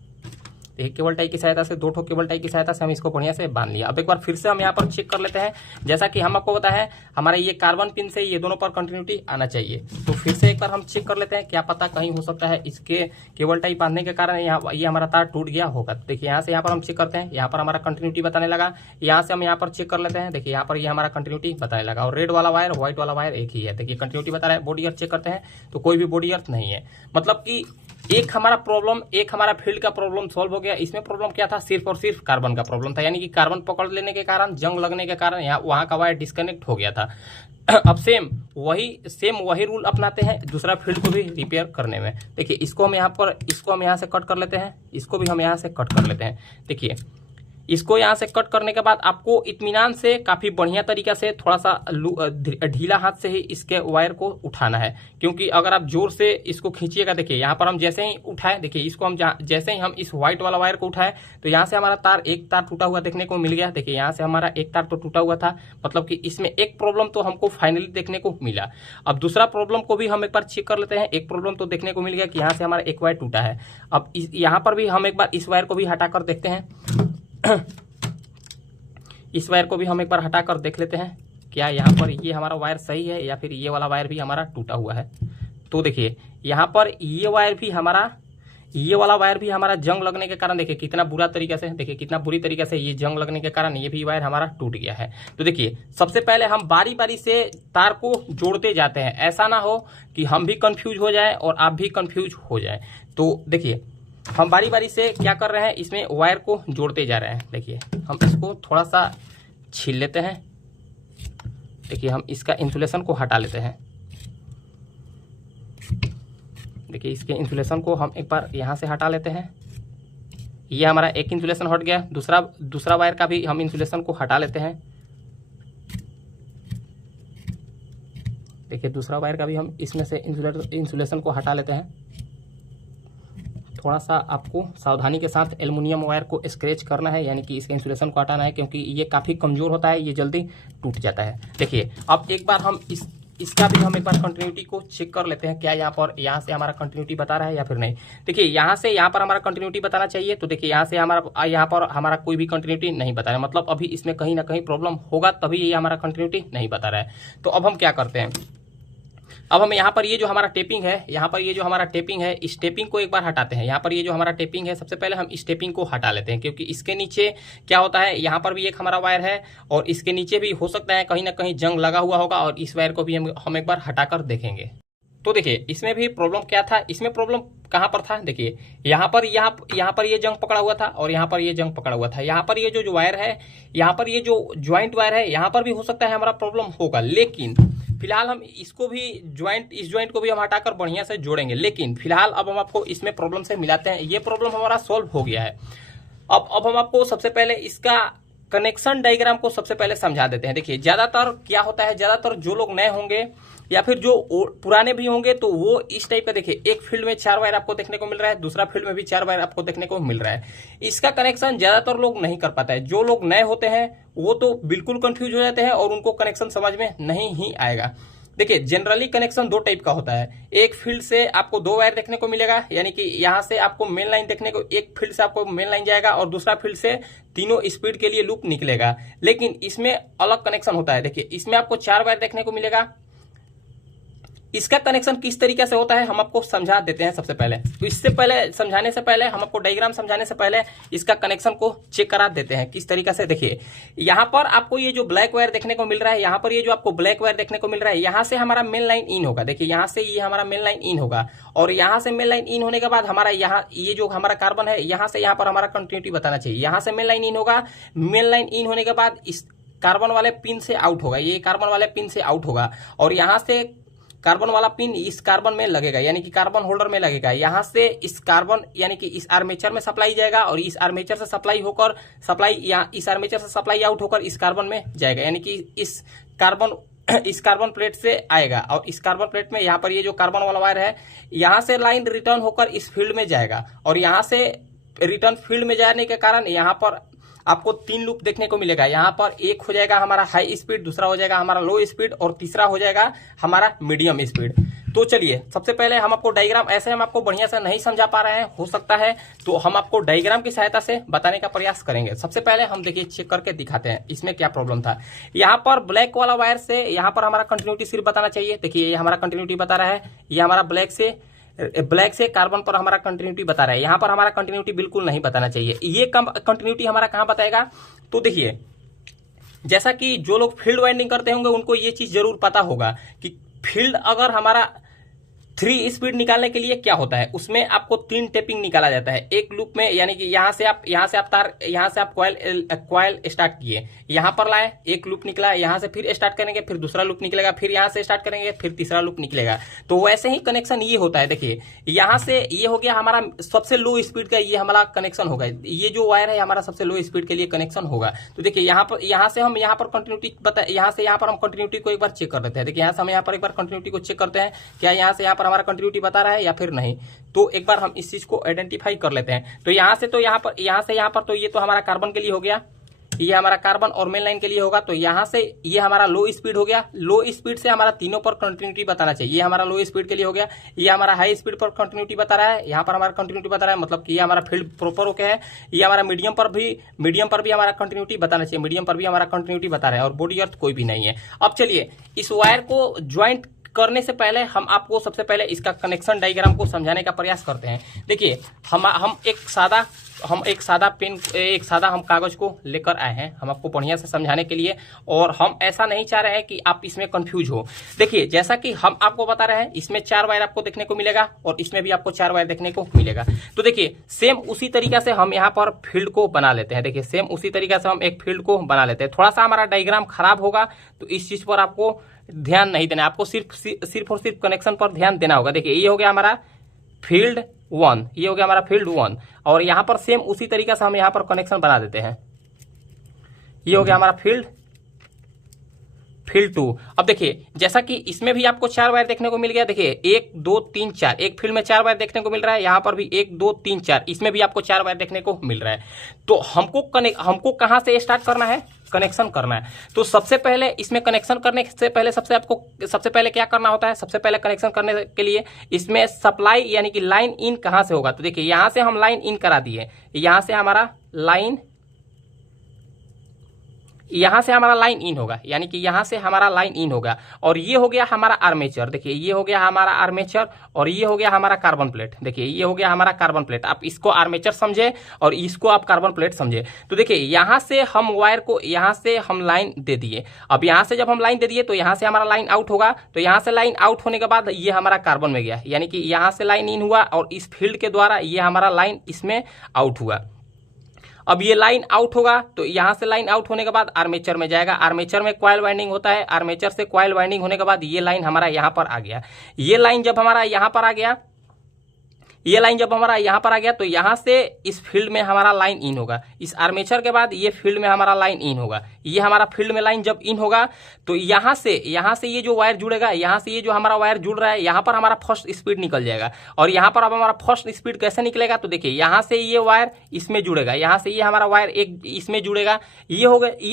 एक केबल टाई की सहायता से, 2 ठो केबल टाई की सहायता से हम इसको बढ़िया से बांध लिया। अब एक बार फिर से हम यहाँ पर चेक कर लेते हैं। जैसा कि हम आपको बताया है, हमारे ये कार्बन पिन से ये दोनों पर कंटिन्यूटी आना चाहिए, तो फिर से एक बार हम चेक कर लेते हैं। क्या पता कहीं हो सकता है इसके केबल टाई बांधने के कारण ये हमारा तार टूट गया होगा। देखिए यहाँ से यहाँ पर हम चेक करते हैं, यहाँ पर हमारा कंटिन्यूटी बताने लगा। यहाँ से हम यहाँ पर चेक कर लेते हैं। देखिए यहाँ पर ये हमारा कंटिन्यूटी बताने लगा, और रेड वाला वायर व्हाइट वाला वायर एक ही है। देखिए कंटिन्यूटी बता रहा है। बॉडी अर्थ चेक करते हैं तो कोई भी बॉडी अर्थ नहीं है, मतलब कि एक हमारा फील्ड का प्रॉब्लम सॉल्व हो गया। इसमें प्रॉब्लम क्या था, सिर्फ और सिर्फ कार्बन का प्रॉब्लम था, यानी कि कार्बन पकड़ लेने के कारण, जंग लगने के कारण यहाँ वहां का वायर डिस्कनेक्ट हो गया था। अब सेम वही रूल अपनाते हैं दूसरा फील्ड को भी रिपेयर करने में। देखिए इसको हम यहाँ से कट कर लेते हैं, इसको भी हम यहाँ से कट कर लेते हैं। देखिए इसको यहाँ से कट करने के बाद आपको इत्मीनान से, काफ़ी बढ़िया तरीका से, थोड़ा सा ढीला हाथ से ही इसके वायर को उठाना है, क्योंकि अगर आप जोर से इसको खींचिएगा, देखिए यहाँ पर हम जैसे ही उठाए, देखिए इसको हम जैसे ही हम इस व्हाइट वाला वायर को उठाए तो यहाँ से हमारा एक तार टूटा हुआ देखने को मिल गया। देखिए यहाँ से हमारा एक तार तो टूटा हुआ था, मतलब कि इसमें एक प्रॉब्लम तो हमको फाइनली देखने को मिला। अब दूसरा प्रॉब्लम को भी हम एक बार चेक कर लेते हैं। एक प्रॉब्लम तो देखने को मिल गया कि यहाँ से हमारा एक वायर टूटा है। अब यहाँ पर भी हम एक बार इस वायर को भी हटा कर देखते हैं। इस वायर को भी हम एक बार हटा कर देख लेते हैं, क्या यहाँ पर ये हमारा वायर सही है या फिर ये वाला वायर भी हमारा टूटा हुआ है। तो देखिए यहाँ पर ये वाला वायर भी हमारा जंग लगने के कारण, देखिए कितना बुरी तरीके से ये जंग लगने के कारण ये भी वायर हमारा टूट गया है। तो देखिए सबसे पहले हम बारी बारी से तार को जोड़ते जाते हैं, ऐसा ना हो कि हम भी कंफ्यूज हो जाए और आप भी कंफ्यूज हो जाए। तो देखिए हम बारी बारी से क्या कर रहे हैं, इसमें वायर को जोड़ते जा रहे हैं। देखिए हम इसको थोड़ा सा छील लेते हैं। देखिए हम इसका इंसुलेशन को हटा लेते हैं। देखिए इसके इंसुलेशन को हम एक बार यहाँ से हटा लेते हैं। ये हमारा एक इंसुलेशन हट गया, दूसरा वायर का भी हम इंसुलेशन को हटा लेते हैं। देखिए दूसरा वायर का भी हम इसमें से इंसुलेशन को हटा लेते हैं। थोड़ा सा आपको सावधानी के साथ एल्युमिनियम वायर को स्क्रैच करना है, यानी कि इसके इंसुलेशन को हटाना है, क्योंकि ये काफ़ी कमज़ोर होता है, ये जल्दी टूट जाता है। देखिए अब एक बार हम इसका भी हम एक बार कंटिन्यूटी को चेक कर लेते हैं, क्या यहाँ से हमारा कंटिन्यूटी बता रहा है या फिर नहीं। देखिए यहाँ पर हमारा कंटिन्यूटी बताना चाहिए, तो देखिए यहाँ पर हमारा कोई भी कंटिन्यूटी नहीं बता रहा है, मतलब अभी इसमें कहीं ना कहीं प्रॉब्लम होगा, तभी ये हमारा कंटिन्यूटी नहीं बता रहा है। तो अब हम क्या करते हैं, अब हम यहाँ पर ये जो हमारा टेपिंग है, इस टेपिंग को एक बार हटाते हैं। यहाँ पर ये जो हमारा टेपिंग है, सबसे पहले हम इस टेपिंग को हटा लेते हैं, क्योंकि इसके नीचे क्या होता है, यहाँ पर भी एक हमारा वायर है और इसके नीचे भी हो सकता है कहीं ना कहीं जंग लगा हुआ होगा, और इस वायर को भी हम एक बार हटाकर देखेंगे। तो देखिए इसमें भी प्रॉब्लम क्या था, इसमें प्रॉब्लम कहाँ पर था, देखिए यहाँ पर ये जंग पकड़ा हुआ था और यहाँ पर ये जंग पकड़ा हुआ था। यहाँ पर ये जो वायर है, यहाँ पर ये जो ज्वाइंट वायर है, यहाँ पर भी हो सकता है हमारा प्रॉब्लम होगा, लेकिन फिलहाल हम इसको भी इस ज्वाइंट को भी हम हटाकर बढ़िया से जोड़ेंगे। लेकिन फिलहाल अब हम आपको इसमें प्रॉब्लम से मिलाते हैं। ये प्रॉब्लम हमारा सॉल्व हो गया है। अब हम आपको सबसे पहले इसका कनेक्शन डायग्राम को सबसे पहले समझा देते हैं। देखिए ज्यादातर क्या होता है, ज्यादातर जो लोग नए होंगे या फिर जो पुराने भी होंगे तो वो इस टाइप का देखिए, एक फील्ड में 4 वायर आपको देखने को मिल रहा है, दूसरा फील्ड में भी 4 वायर आपको देखने को मिल रहा है। इसका कनेक्शन ज्यादातर लोग नहीं कर पाता है। जो लोग नए होते हैं वो तो बिल्कुल कंफ्यूज हो जाते हैं और उनको कनेक्शन समझ में नहीं ही आएगा। देखिए जनरली कनेक्शन 2 टाइप का होता है। एक फील्ड से आपको 2 वायर देखने को मिलेगा, यानी कि यहां से आपको मेन लाइन देखने को, एक फील्ड से आपको मेन लाइन जाएगा और दूसरा फील्ड से तीनों स्पीड के लिए लूप निकलेगा। लेकिन इसमें अलग कनेक्शन होता है। देखिए इसमें आपको 4 वायर देखने को मिलेगा। इसका कनेक्शन किस तरीके से होता है हम आपको समझा देते हैं सबसे पहले। तो इससे पहले समझाने से पहले हम आपको डायग्राम समझाने से पहले इसका कनेक्शन को चेक करा देते हैं किस तरीके से। देखिए यहां पर आपको ये जो ब्लैक वायर देखने को मिल रहा है, यहां पर ये जो आपको ब्लैक वायर देखने को मिल रहा है, यहां से हमारा मेन लाइन इन होगा। देखिए यहां से ये हमारा मेन लाइन इन होगा और यहां से मेन लाइन इन होने के बाद हमारा यहाँ ये जो हमारा कार्बन है, यहां से यहां पर हमारा कंटिन्यूटी बताना चाहिए। यहां से मेन लाइन इन होगा, मेन लाइन इन होने के बाद इस कार्बन वाले पिन से आउट होगा, ये कार्बन वाले पिन से आउट होगा और यहां से कार्बन वाला पिन इस कार्बन में लगेगा, यानी कि कार्बन होल्डर में लगेगा। यहां से इस कार्बन यानी कि इस आर्मेचर में सप्लाई जाएगा और इस आर्मेचर से सप्लाई होकर इस आर्मेचर से सप्लाई आउट होकर इस कार्बन में जाएगा, यानी कि इस कार्बन प्लेट से आएगा और इस कार्बन प्लेट में यहाँ पर ये जो कार्बन वाला वायर है, यहाँ से लाइन रिटर्न होकर इस फील्ड में जाएगा और यहाँ से रिटर्न फील्ड में जाने के कारण यहाँ पर आपको 3 लूप देखने को मिलेगा। यहाँ पर एक हो जाएगा हमारा हाई स्पीड, दूसरा हो जाएगा हमारा लो स्पीड और तीसरा हो जाएगा हमारा मीडियम स्पीड। तो चलिए सबसे पहले हम आपको डायग्राम, ऐसे हम आपको बढ़िया से नहीं समझा पा रहे हैं, हो सकता है तो हम आपको डायग्राम की सहायता से बताने का प्रयास करेंगे। सबसे पहले हम देखिए चेक करके दिखाते हैं इसमें क्या प्रॉब्लम था। यहाँ पर ब्लैक वाला वायर से यहाँ पर हमारा कंटिन्यूटी सिर्फ बताना चाहिए। देखिए ये हमारा कंटिन्यूटी बता रहा है, ये हमारा ब्लैक से कार्बन पर हमारा कंटिन्यूटी बता रहा है। यहां पर हमारा कंटिन्यूटी बिल्कुल नहीं बताना चाहिए। ये कंटिन्यूटी हमारा कहां बताएगा, तो देखिए जैसा कि जो लोग फील्ड वाइंडिंग करते होंगे उनको ये चीज जरूर पता होगा कि फील्ड अगर हमारा 3 स्पीड निकालने के लिए क्या होता है, उसमें आपको 3 टेपिंग निकाला जाता है एक लूप में। यानी कि यहां से आप कॉइल स्टार्ट किए, यहां पर लाए, एक लूप निकला, यहां से फिर स्टार्ट करेंगे, फिर दूसरा लूप निकलेगा, फिर यहां से स्टार्ट करेंगे, फिर तीसरा लूप निकलेगा। तो वैसे ही कनेक्शन ये होता है। देखिए यहां से ये हो गया हमारा सबसे लो स्पीड का, ये हमारा कनेक्शन होगा। ये जो वायर है हमारा सबसे लो स्पीड के लिए कनेक्शन होगा। तो देखिए यहां से हम कंटिन्यूटी यहां पर हम कंटिन्यूटी को एक बार चेक कर लेते हैं। देखिए यहां से हम यहाँ पर एक बार कंटिन्यूटी को चेक करते हैं, क्या यहां से यहाँ पर हमारा कंटिन्यूटी बता रहा है या फिर नहीं। तो एक बार हम इस चीज को आइडेंटिफाई कर लेते हैं। तो यहां से यहाँ पर तो ये तो हमारा कार्बन के लिए हो गया, ये हमारा कार्बन और मेन लाइन के लिए होगा। तो यहां से ये हमारा लो स्पीड हो गया, लो स्पीड से हमारा तीनों पर कंटिन्यूटी बताना चाहिए। ये हमारा लो स्पीड के लिए हो गया, ये हमारा हाई स्पीड पर कंटिन्यूटी बता रहा है, यहाँ पर हमारा कंटिन्यूटी बता रहा है, मतलब कि ये हमारा फील्ड प्रॉपर हो गया है। ये हमारा मीडियम पर भी हमारा कंटिन्यूटी बताना चाहिए, मीडियम पर भी हमारा कंटिन्यूटी बता रहा है और बॉडी अर्थ कोई भी नहीं है। अब चलिए इस वायर को ज्वाइंट करने से पहले हम आपको सबसे पहले इसका कनेक्शन डायग्राम को समझाने का प्रयास करते हैं। देखिए हम एक सादा हम कागज को लेकर आए हैं हम आपको बढ़िया से समझाने के लिए, और हम ऐसा नहीं चाह रहे हैं कि आप इसमें कंफ्यूज हो। देखिए जैसा कि हम आपको बता रहे हैं, इसमें 4 वायर आपको देखने को मिलेगा और इसमें भी आपको 4 वायर देखने को मिलेगा। तो देखिए सेम उसी तरीके से हम यहाँ पर फील्ड को बना लेते हैं। देखिए सेम उसी तरीके से हम एक फील्ड को बना लेते हैं। थोड़ा सा हमारा डायग्राम खराब होगा तो इस चीज पर आपको ध्यान नहीं देना, आपको सिर्फ और सिर्फ कनेक्शन पर ध्यान देना होगा। देखिए ये हो गया हमारा फील्ड 1, ये हो गया हमारा फील्ड 1 और यहां पर सेम उसी तरीके से हम यहां पर कनेक्शन बना देते हैं। ये हो गया हमारा फील्ड 2। अब देखिए जैसा कि इसमें भी आपको 4 वायर देखने को मिल गया। देखिए 1 2 3 4, एक फील्ड में 4 वायर देखने को मिल रहा है, यहां पर भी 1 2 3 4, इसमें भी आपको 4 वायर देखने को मिल रहा है। तो हमको कहां से स्टार्ट करना है, कनेक्शन करना है। तो सबसे पहले इसमें कनेक्शन करने से पहले सबसे पहले क्या करना होता है, सबसे पहले कनेक्शन करने के लिए इसमें सप्लाई यानी कि लाइन इन कहां से होगा। तो देखिए यहां से हम लाइन इन करा दिए, यहां से हमारा लाइन इन होगा, यानी कि यहां से हमारा लाइन इन होगा और ये हो गया हमारा आर्मेचर। देखिए ये हो गया हमारा आर्मेचर और ये हो गया हमारा कार्बन प्लेट। देखिए ये हो गया हमारा कार्बन प्लेट, आप इसको आर्मेचर समझे और इसको आप कार्बन प्लेट समझे। तो देखिए यहां से हम वायर को यहां से हम लाइन दे दिए। अब यहां से जब हम लाइन दे दिए तो यहां से हमारा लाइन आउट होगा। तो यहां से लाइन आउट होने के बाद ये हमारा कार्बन में गया, यानी कि यहां से लाइन इन हुआ और इस फील्ड के द्वारा ये हमारा लाइन इसमें आउट हुआ। अब ये लाइन आउट होगा तो यहां से लाइन आउट होने के बाद आर्मेचर में जाएगा, आर्मेचर में कॉइल वाइंडिंग होता है, आर्मेचर से कॉइल वाइंडिंग होने के बाद ये लाइन हमारा यहां पर आ गया। ये लाइन जब हमारा यहां पर आ गया, ये लाइन जब हमारा यहाँ पर आ गया तो यहाँ से इस फील्ड में हमारा लाइन इन होगा, इस आर्मेचर के बाद ये फील्ड में हमारा लाइन इन होगा। ये हमारा फील्ड में लाइन जब इन होगा तो यहाँ से ये जो वायर जुड़ेगा, यहाँ से ये जो हमारा वायर जुड़ रहा है, यहाँ पर हमारा फर्स्ट स्पीड निकल जाएगा। और यहाँ पर अब हमारा फर्स्ट स्पीड कैसे निकलेगा, तो देखिए यहाँ से ये वायर इसमें जुड़ेगा, यहाँ से ये हमारा वायर एक इसमें जुड़ेगा, ये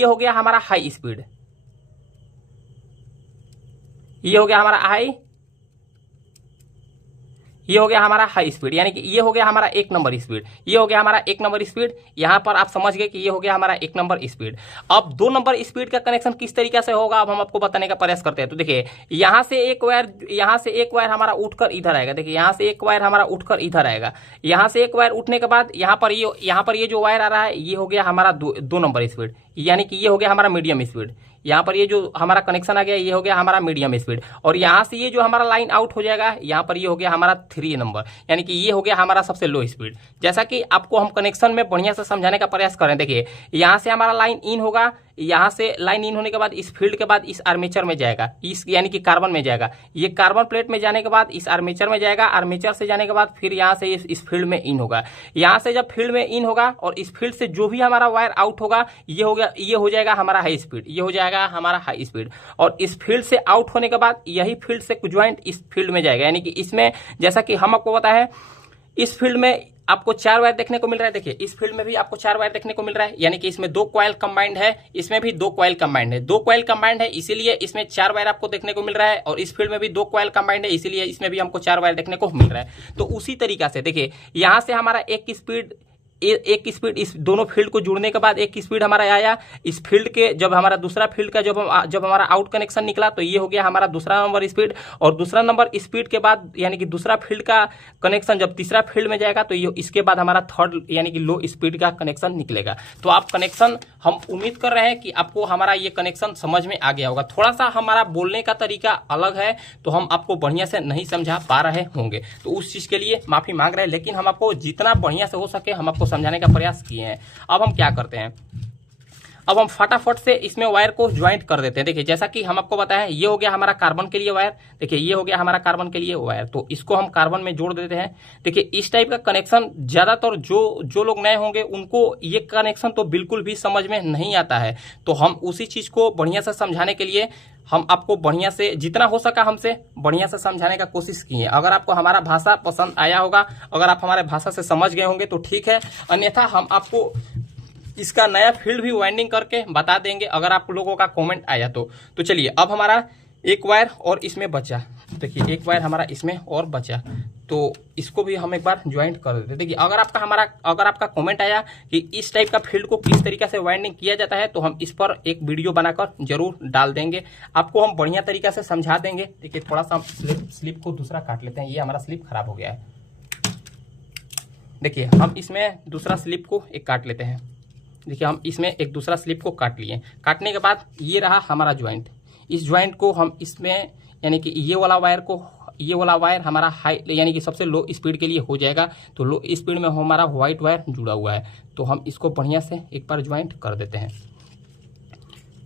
हो गया हमारा हाई स्पीड, ये हो गया हमारा हाई स्पीड, यानी कि ये हो गया हमारा 1 नंबर स्पीड, ये हो गया हमारा 1 नंबर स्पीड। यहां पर आप समझ गए कि ये हो गया हमारा 1 नंबर स्पीड। अब 2 नंबर स्पीड का कनेक्शन किस तरीके से होगा, अब हम आपको बताने का प्रयास करते हैं। तो देखिए यहां से एक वायर हमारा उठकर इधर आएगा, देखिए यहां से एक वायर हमारा उठकर इधर आएगा, यहां से एक वायर उठने के बाद यहां पर ये जो वायर आ रहा है ये हो गया हमारा 2 नंबर स्पीड, यानी कि ये हो गया हमारा मीडियम स्पीड। यहाँ पर ये जो हमारा कनेक्शन आ गया ये हो गया हमारा मीडियम स्पीड। और यहाँ से ये जो हमारा लाइन आउट हो जाएगा, यहाँ पर ये हो गया हमारा 3 नंबर, यानी कि ये हो गया हमारा सबसे लो स्पीड। जैसा कि आपको हम कनेक्शन में बढ़िया से समझाने का प्रयास करें, देखिए यहाँ से हमारा लाइन इन होगा, यहाँ से लाइन इन होने के बाद इस फील्ड के बाद इस आर्मेचर में जाएगा, इस यानी कि कार्बन में जाएगा, ये कार्बन प्लेट में जाने के बाद इस आर्मेचर में जाएगा, आर्मेचर से जाने के बाद फिर यहाँ से इस फील्ड में इन होगा। यहाँ से जब फील्ड में इन होगा और इस फील्ड से जो भी हमारा वायर आउट होगा ये हो जाएगा हमारा हाई स्पीड, ये हो जाएगा हमारा हाई स्पीड। और इस फील्ड से आउट होने के बाद यही फील्ड से ज्वाइंट इस फील्ड में जाएगा, यानी कि इसमें जैसा कि हम आपको बताया है इस फील्ड में आपको 4 वायर देखने को मिल रहा है। देखिए इस फील्ड में भी आपको 4 वायर देखने को मिल रहा है, यानी कि इसमें 2 कॉइल कंबाइंड है, इसमें भी 2 कॉइल कंबाइंड है, 2 कॉइल कंबाइंड है इसीलिए इसमें 4 वायर आपको देखने को मिल रहा है। और इस फील्ड में भी 2 कॉइल कंबाइंड है इसीलिए इसमें भी हमको 4 वायर देखने को मिल रहा है। तो उसी तरीका से देखिए यहाँ से हमारा एक स्पीड इस दोनों फील्ड को जुड़ने के बाद एक स्पीड हमारा आया, इस फील्ड के जब हमारा दूसरा फील्ड का जब हमारा आउट कनेक्शन निकला तो ये हो गया हमारा दूसरा नंबर स्पीड। और दूसरा नंबर स्पीड के बाद यानी कि दूसरा फील्ड का कनेक्शन जब तीसरा फील्ड में जाएगा तो ये इसके बाद हमारा थर्ड यानी कि लो स्पीड का कनेक्शन निकलेगा। तो आप कनेक्शन हम उम्मीद कर रहे हैं कि आपको हमारा ये कनेक्शन समझ में आ गया होगा। थोड़ा सा हमारा बोलने का तरीका अलग है तो हम आपको बढ़िया से नहीं समझा पा रहे होंगे, तो उस चीज के लिए माफी मांग रहे हैं, लेकिन हम आपको जितना बढ़िया से हो सके हम आपको समझाने का प्रयास किए हैं। अब हम क्या करते हैं, अब हम फटाफट से इसमें वायर को ज्वाइंट कर देते हैं। देखिए जैसा कि हम आपको बताया ये हो गया हमारा कार्बन के लिए वायर, देखिए ये हो गया हमारा कार्बन के लिए वायर, तो इसको हम कार्बन में जोड़ देते हैं। देखिए इस टाइप का कनेक्शन ज्यादातर जो लोग नए होंगे उनको ये कनेक्शन तो बिल्कुल भी समझ में नहीं आता है, तो हम उसी चीज को बढ़िया से समझाने के लिए हम आपको बढ़िया से जितना हो सका हमसे बढ़िया से समझाने का कोशिश किए। अगर आपको हमारा भाषा पसंद आया होगा, अगर आप हमारे भाषा से समझ गए होंगे तो ठीक है, अन्यथा हम आपको इसका नया फील्ड भी वाइंडिंग करके बता देंगे अगर आप लोगों का कमेंट आया तो चलिए अब हमारा एक वायर और इसमें बचा, देखिए एक वायर हमारा इसमें और बचा, तो इसको भी हम एक बार ज्वाइंट कर देते हैं। देखिए अगर आपका कमेंट आया कि इस टाइप का फील्ड को किस तरीके से वाइंडिंग किया जाता है तो हम इस पर एक वीडियो बनाकर जरूर डाल देंगे, आपको हम बढ़िया तरीके से समझा देंगे। देखिए थोड़ा सा स्लिप को दूसरा काट लेते हैं, ये हमारा स्लिप खराब हो गया है। देखिए हम इसमें दूसरा स्लिप को एक काट लेते हैं। देखिए हम इसमें एक दूसरा स्लिप को काट लिए, काटने के बाद ये रहा हमारा ज्वाइंट। इस ज्वाइंट को हम इसमें यानी कि ये वाला वायर हमारा हाई यानी कि सबसे लो स्पीड के लिए हो जाएगा, तो लो स्पीड में हमारा व्हाइट वायर जुड़ा हुआ है, तो हम इसको बढ़िया से एक बार ज्वाइंट कर देते हैं।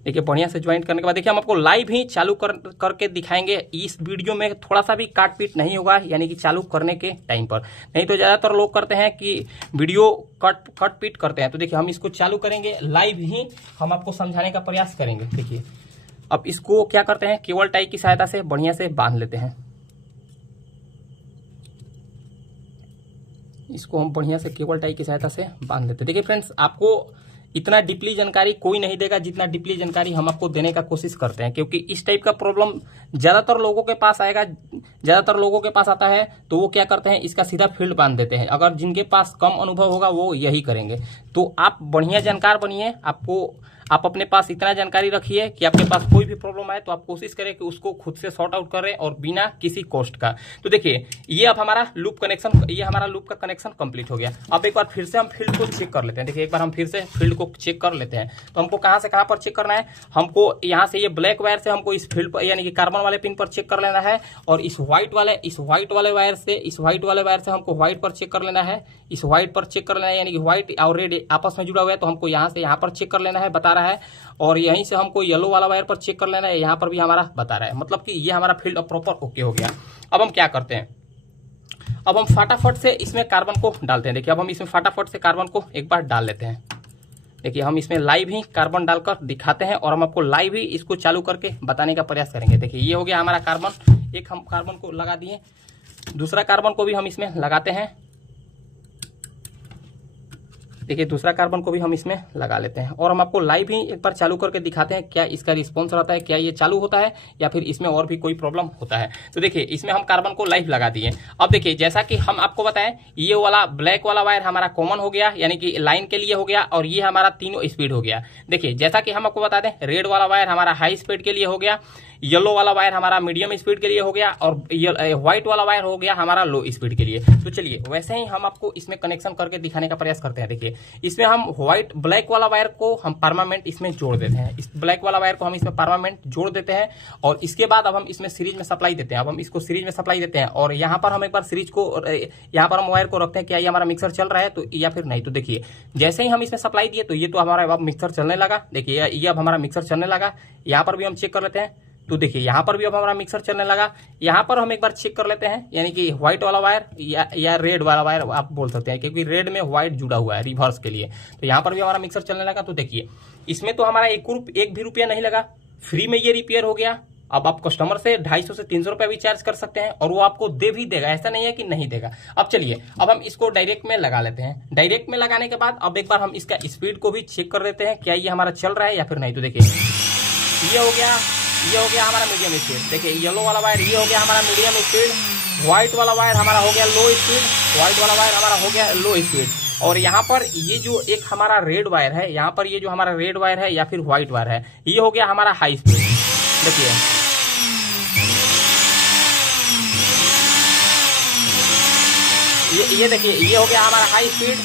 देखिए बढ़िया से ज्वाइंट करने के बाद देखिए हम आपको लाइव ही चालू करके दिखाएंगे। इस वीडियो में थोड़ा सा भी काट पीट नहीं होगा, यानी कि चालू करने के टाइम पर, नहीं तो ज़्यादातर लोग करते हैं कि वीडियो कट पीट करते हैं। तो देखिए हम इसको चालू करेंगे, लाइव ही हम आपको समझाने का प्रयास करेंगे। देखिए अब इसको क्या करते हैं, केबल टाई की सहायता से बढ़िया से बांध लेते हैं। इसको हम बढ़िया से केबल टाई की सहायता से बांध लेते हैं। देखिए फ्रेंड्स आपको इतना डीपली जानकारी कोई नहीं देगा जितना डीपली जानकारी हम आपको देने का कोशिश करते हैं, क्योंकि इस टाइप का प्रॉब्लम ज़्यादातर लोगों के पास आएगा, ज़्यादातर लोगों के पास आता है तो वो क्या करते हैं इसका सीधा फील्ड बांध देते हैं। अगर जिनके पास कम अनुभव होगा वो यही करेंगे। तो आप बढ़िया जानकार बनिए, आप अपने पास इतना जानकारी रखिए कि आपके पास कोई भी प्रॉब्लम आए तो आप कोशिश करें कि उसको खुद से सॉर्ट आउट करें और बिना किसी कॉस्ट का। तो देखिए ये अब हमारा लूप का कनेक्शन कंप्लीट हो गया। अब एक बार फिर से हम फील्ड को चेक कर लेते हैं। देखिए एक बार हम फिर से फील्ड को चेक कर लेते हैं। तो हमको कहाँ से कहाँ पर चेक करना है, हमको यहाँ से ये ब्लैक वायर से हमको इस फील्ड पर यानी कि कार्बन वाले पिन पर चेक कर लेना है, और इस व्हाइट वाले वायर से हमको व्हाइट पर चेक कर लेना है, इस व्हाइट पर चेक कर लेना है, यानी कि व्हाइट और रेड आपस में जुड़ा हुआ है तो हमको यहाँ से यहाँ पर चेक कर लेना है, बता रहा है। और यहीं से हमको येलो वाला वायर पर चेक कर लेना है, यहाँ पर भी हमारा बता रहा है, मतलब कि ये हमारा फील्ड अब प्रॉपर ओके हो गया। अब हम क्या करते हैं, अब हम फटाफट से इसमें कार्बन को डालते हैं। देखिए अब हम इसमें फटाफट से कार्बन को एक बार डाल लेते हैं। देखिए हम इसमें लाइव ही कार्बन डालकर दिखाते हैं और हम आपको लाइव ही इसको चालू करके बताने का प्रयास करेंगे। देखिए ये हो गया हमारा कार्बन, एक हम कार्बन को लगा दिए, दूसरा कार्बन को भी हम इसमें लगाते हैं। देखिए दूसरा कार्बन को भी हम इसमें लगा लेते हैं और हम आपको लाइव ही एक बार चालू करके दिखाते हैं क्या इसका रिस्पॉन्स रहता है, क्या ये चालू होता है या फिर इसमें और भी कोई प्रॉब्लम होता है। तो देखिए इसमें हम कार्बन को लाइव लगा दिए। अब देखिए जैसा कि हम आपको बताएं, ये वाला ब्लैक वाला वायर हमारा कॉमन हो गया, यानी कि लाइन के लिए हो गया, और ये हमारा तीनों स्पीड हो गया। देखिए जैसा कि हम आपको बता दें, रेड वाला वायर हमारा हाई स्पीड के लिए हो गया, येलो वाला वायर हमारा मीडियम स्पीड के लिए हो गया, और व्हाइट वाला वायर हो गया हमारा लो स्पीड के लिए। तो चलिए वैसे ही हम आपको इसमें कनेक्शन करके दिखाने का प्रयास करते हैं। देखिए इसमें हम ब्लैक वाला वायर को हम परमानेंट इसमें जोड़ देते हैं, इस ब्लैक वाला वायर को हम इसमें परमानेंट जोड़ देते हैं और इसके बाद अब हम इसमें सीरीज में सप्लाई देते हैं। अब हम इसको सीरीज में सप्लाई देते हैं और यहाँ पर हम एक बार सीरीज को, यहाँ पर हम वायर को रखते हैं, क्या ये हमारा मिक्सर चल रहा है तो या फिर नहीं। तो देखिए जैसे ही हम इसमें सप्लाई दिए तो ये तो हमारा अब मिक्सर चलने लगा। देखिए ये अब हमारा मिक्सर चलने लगा। यहाँ पर भी हम चेक कर लेते हैं, तो देखिए यहाँ पर भी अब हमारा मिक्सर चलने लगा। यहाँ पर हम एक बार चेक कर लेते हैं, यानी कि व्हाइट वाला वायर या रेड वाला वायर आप बोल सकते हैं, क्योंकि रेड में व्हाइट जुड़ा हुआ है रिवर्स के लिए। तो यहाँ पर भी हमारा मिक्सर चलने लगा। तो देखिए इसमें तो हमारा एक भी रुपया नहीं लगा, फ्री में ये रिपेयर हो गया। अब आप कस्टमर से 250 से 300 रुपया भी चार्ज कर सकते हैं और वो आपको दे भी देगा, ऐसा नहीं है कि नहीं देगा। अब चलिए अब हम इसको डायरेक्ट में लगा लेते हैं। डायरेक्ट में लगाने के बाद अब एक बार हम इसका स्पीड को भी चेक कर लेते हैं, क्या ये हमारा चल रहा है या फिर नहीं। तो देखिए ये हो गया हमारा मीडियम स्पीड। देखिए येलो वाला वायर ये हो गया हमारा मीडियम स्पीड, व्हाइट वाला वायर हमारा हो गया लो स्पीड, व्हाइट वाला वायर हमारा हो गया लो स्पीड। और यहाँ पर ये जो एक हमारा रेड वायर है, यहाँ पर ये जो हमारा रेड वायर है या फिर व्हाइट वायर है, ये हो गया हमारा हाई स्पीड। देखिए ये देखिए ये हो गया हमारा हाई स्पीड,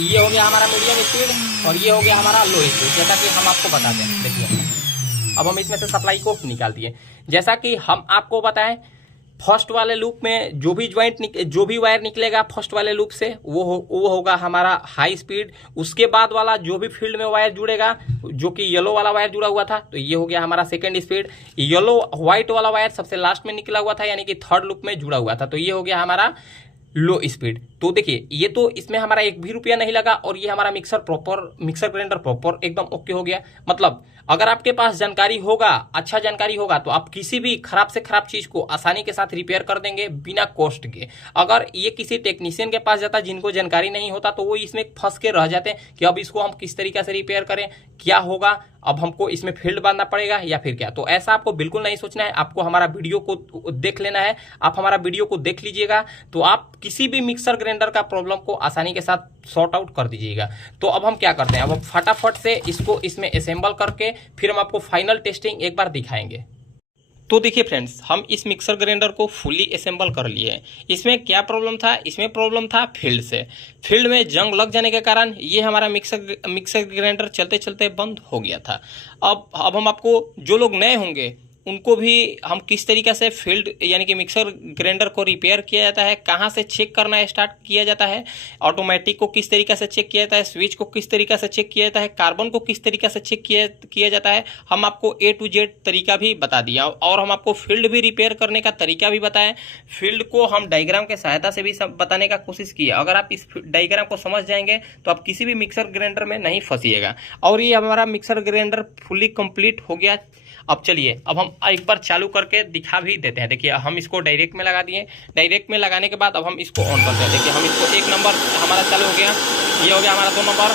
ये हो गया हमारा मीडियम स्पीड और ये हो गया हमारा लो स्पीड, जैसा कि हम आपको बताते हैं। देखिए अब हम इसमें से सप्लाई को निकाल दिए। जैसा कि हम आपको बताएं, फर्स्ट वाले लूप में जो भी वायर निकलेगा फर्स्ट वाले लूप से वो होगा हमारा हाई स्पीड। उसके बाद वाला जो भी फील्ड में वायर जुड़ेगा, जो कि येलो वाला वायर जुड़ा हुआ था, तो ये हो गया हमारा सेकंड स्पीड। व्हाइट वाला वायर सबसे लास्ट में निकला हुआ था, यानी कि थर्ड लूप में जुड़ा हुआ था, तो ये हो गया हमारा लो स्पीड। तो देखिए ये तो इसमें हमारा एक भी रुपया नहीं लगा और ये हमारा मिक्सर ग्राइंडर प्रॉपर एकदम ओके हो गया। मतलब अगर आपके पास जानकारी होगा, अच्छा जानकारी होगा, तो आप किसी भी खराब से खराब चीज को आसानी के साथ रिपेयर कर देंगे बिना कॉस्ट के। अगर ये किसी टेक्नीशियन के पास जाता जिनको जानकारी नहीं होता तो वो इसमें फंस के रह जाते हैं कि अब इसको हम किस तरीके से रिपेयर करें, क्या होगा, अब हमको इसमें फील्ड बांधना पड़ेगा या फिर क्या। तो ऐसा आपको बिल्कुल नहीं सोचना है, आपको हमारा वीडियो को देख लेना है। आप हमारा वीडियो को देख लीजिएगा तो आप किसी भी मिक्सर ग्राइंडर का प्रॉब्लम को आसानी के साथ सॉर्ट आउट कर दीजिएगा। तो अब हम क्या करते हैं, अब हम फटाफट से इसको इसमें असेंबल करके फिर हम आपको फाइनल टेस्टिंग एक बार दिखाएंगे। तो देखिए फ्रेंड्स, हम इस मिक्सर ग्राइंडर को फुली असेंबल कर लिए। इसमें क्या प्रॉब्लम था, इसमें प्रॉब्लम था फील्ड से। फील्ड में जंग लग जाने के कारण ये हमारा मिक्सर ग्राइंडर चलते चलते बंद हो गया था। अब हम आपको, जो लोग नए होंगे उनको भी हम किस तरीके से फील्ड यानी कि मिक्सर ग्राइंडर को रिपेयर किया जाता है, कहाँ से चेक करना स्टार्ट किया जाता है, ऑटोमेटिक को किस तरीके से चेक किया जाता है, स्विच को किस तरीके से चेक किया जाता है, कार्बन को किस तरीके से चेक किया जाता है, हम आपको A to Z तरीका भी बता दिया और हम आपको फील्ड भी रिपेयर करने का तरीका भी बताएं। फील्ड को हम डायग्राम के सहायता से भी बताने का कोशिश किया। अगर आप इस डायग्राम को समझ जाएंगे तो आप किसी भी मिक्सर ग्राइंडर में नहीं फंसिएगा। और ये हमारा मिक्सर ग्राइंडर फुली कंप्लीट हो गया। अब चलिए अब हम एक बार चालू करके दिखा भी देते हैं। देखिए हम इसको डायरेक्ट में लगा दिए। डायरेक्ट में लगाने के बाद अब हम इसको ऑन करते हैं। देखिए हम इसको 1 नंबर हमारा चालू हो गया, ये हो गया हमारा 2 नंबर,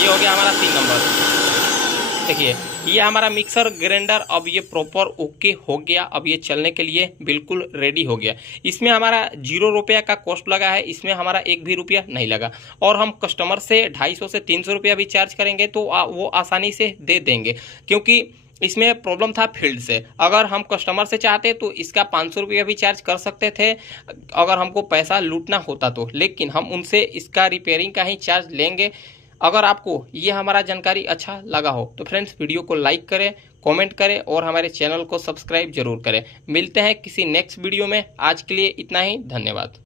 ये हो गया हमारा 3 नंबर। देखिए ये हमारा मिक्सर ग्राइंडर अब ये प्रॉपर ओके हो गया। अब ये चलने के लिए बिल्कुल रेडी हो गया। इसमें हमारा 0 रुपया का कॉस्ट लगा है, इसमें हमारा 1 भी रुपया नहीं लगा। और हम कस्टमर से 250 से 300 रुपया भी चार्ज करेंगे तो वो आसानी से दे देंगे, क्योंकि इसमें प्रॉब्लम था फील्ड से। अगर हम कस्टमर से चाहते तो इसका 500 रुपया भी चार्ज कर सकते थे अगर हमको पैसा लूटना होता तो, लेकिन हम उनसे इसका रिपेयरिंग का ही चार्ज लेंगे। अगर आपको ये हमारा जानकारी अच्छा लगा हो तो फ्रेंड्स वीडियो को लाइक करें, कमेंट करें और हमारे चैनल को सब्सक्राइब जरूर करें। मिलते हैं किसी नेक्स्ट वीडियो में। आज के लिए इतना ही, धन्यवाद।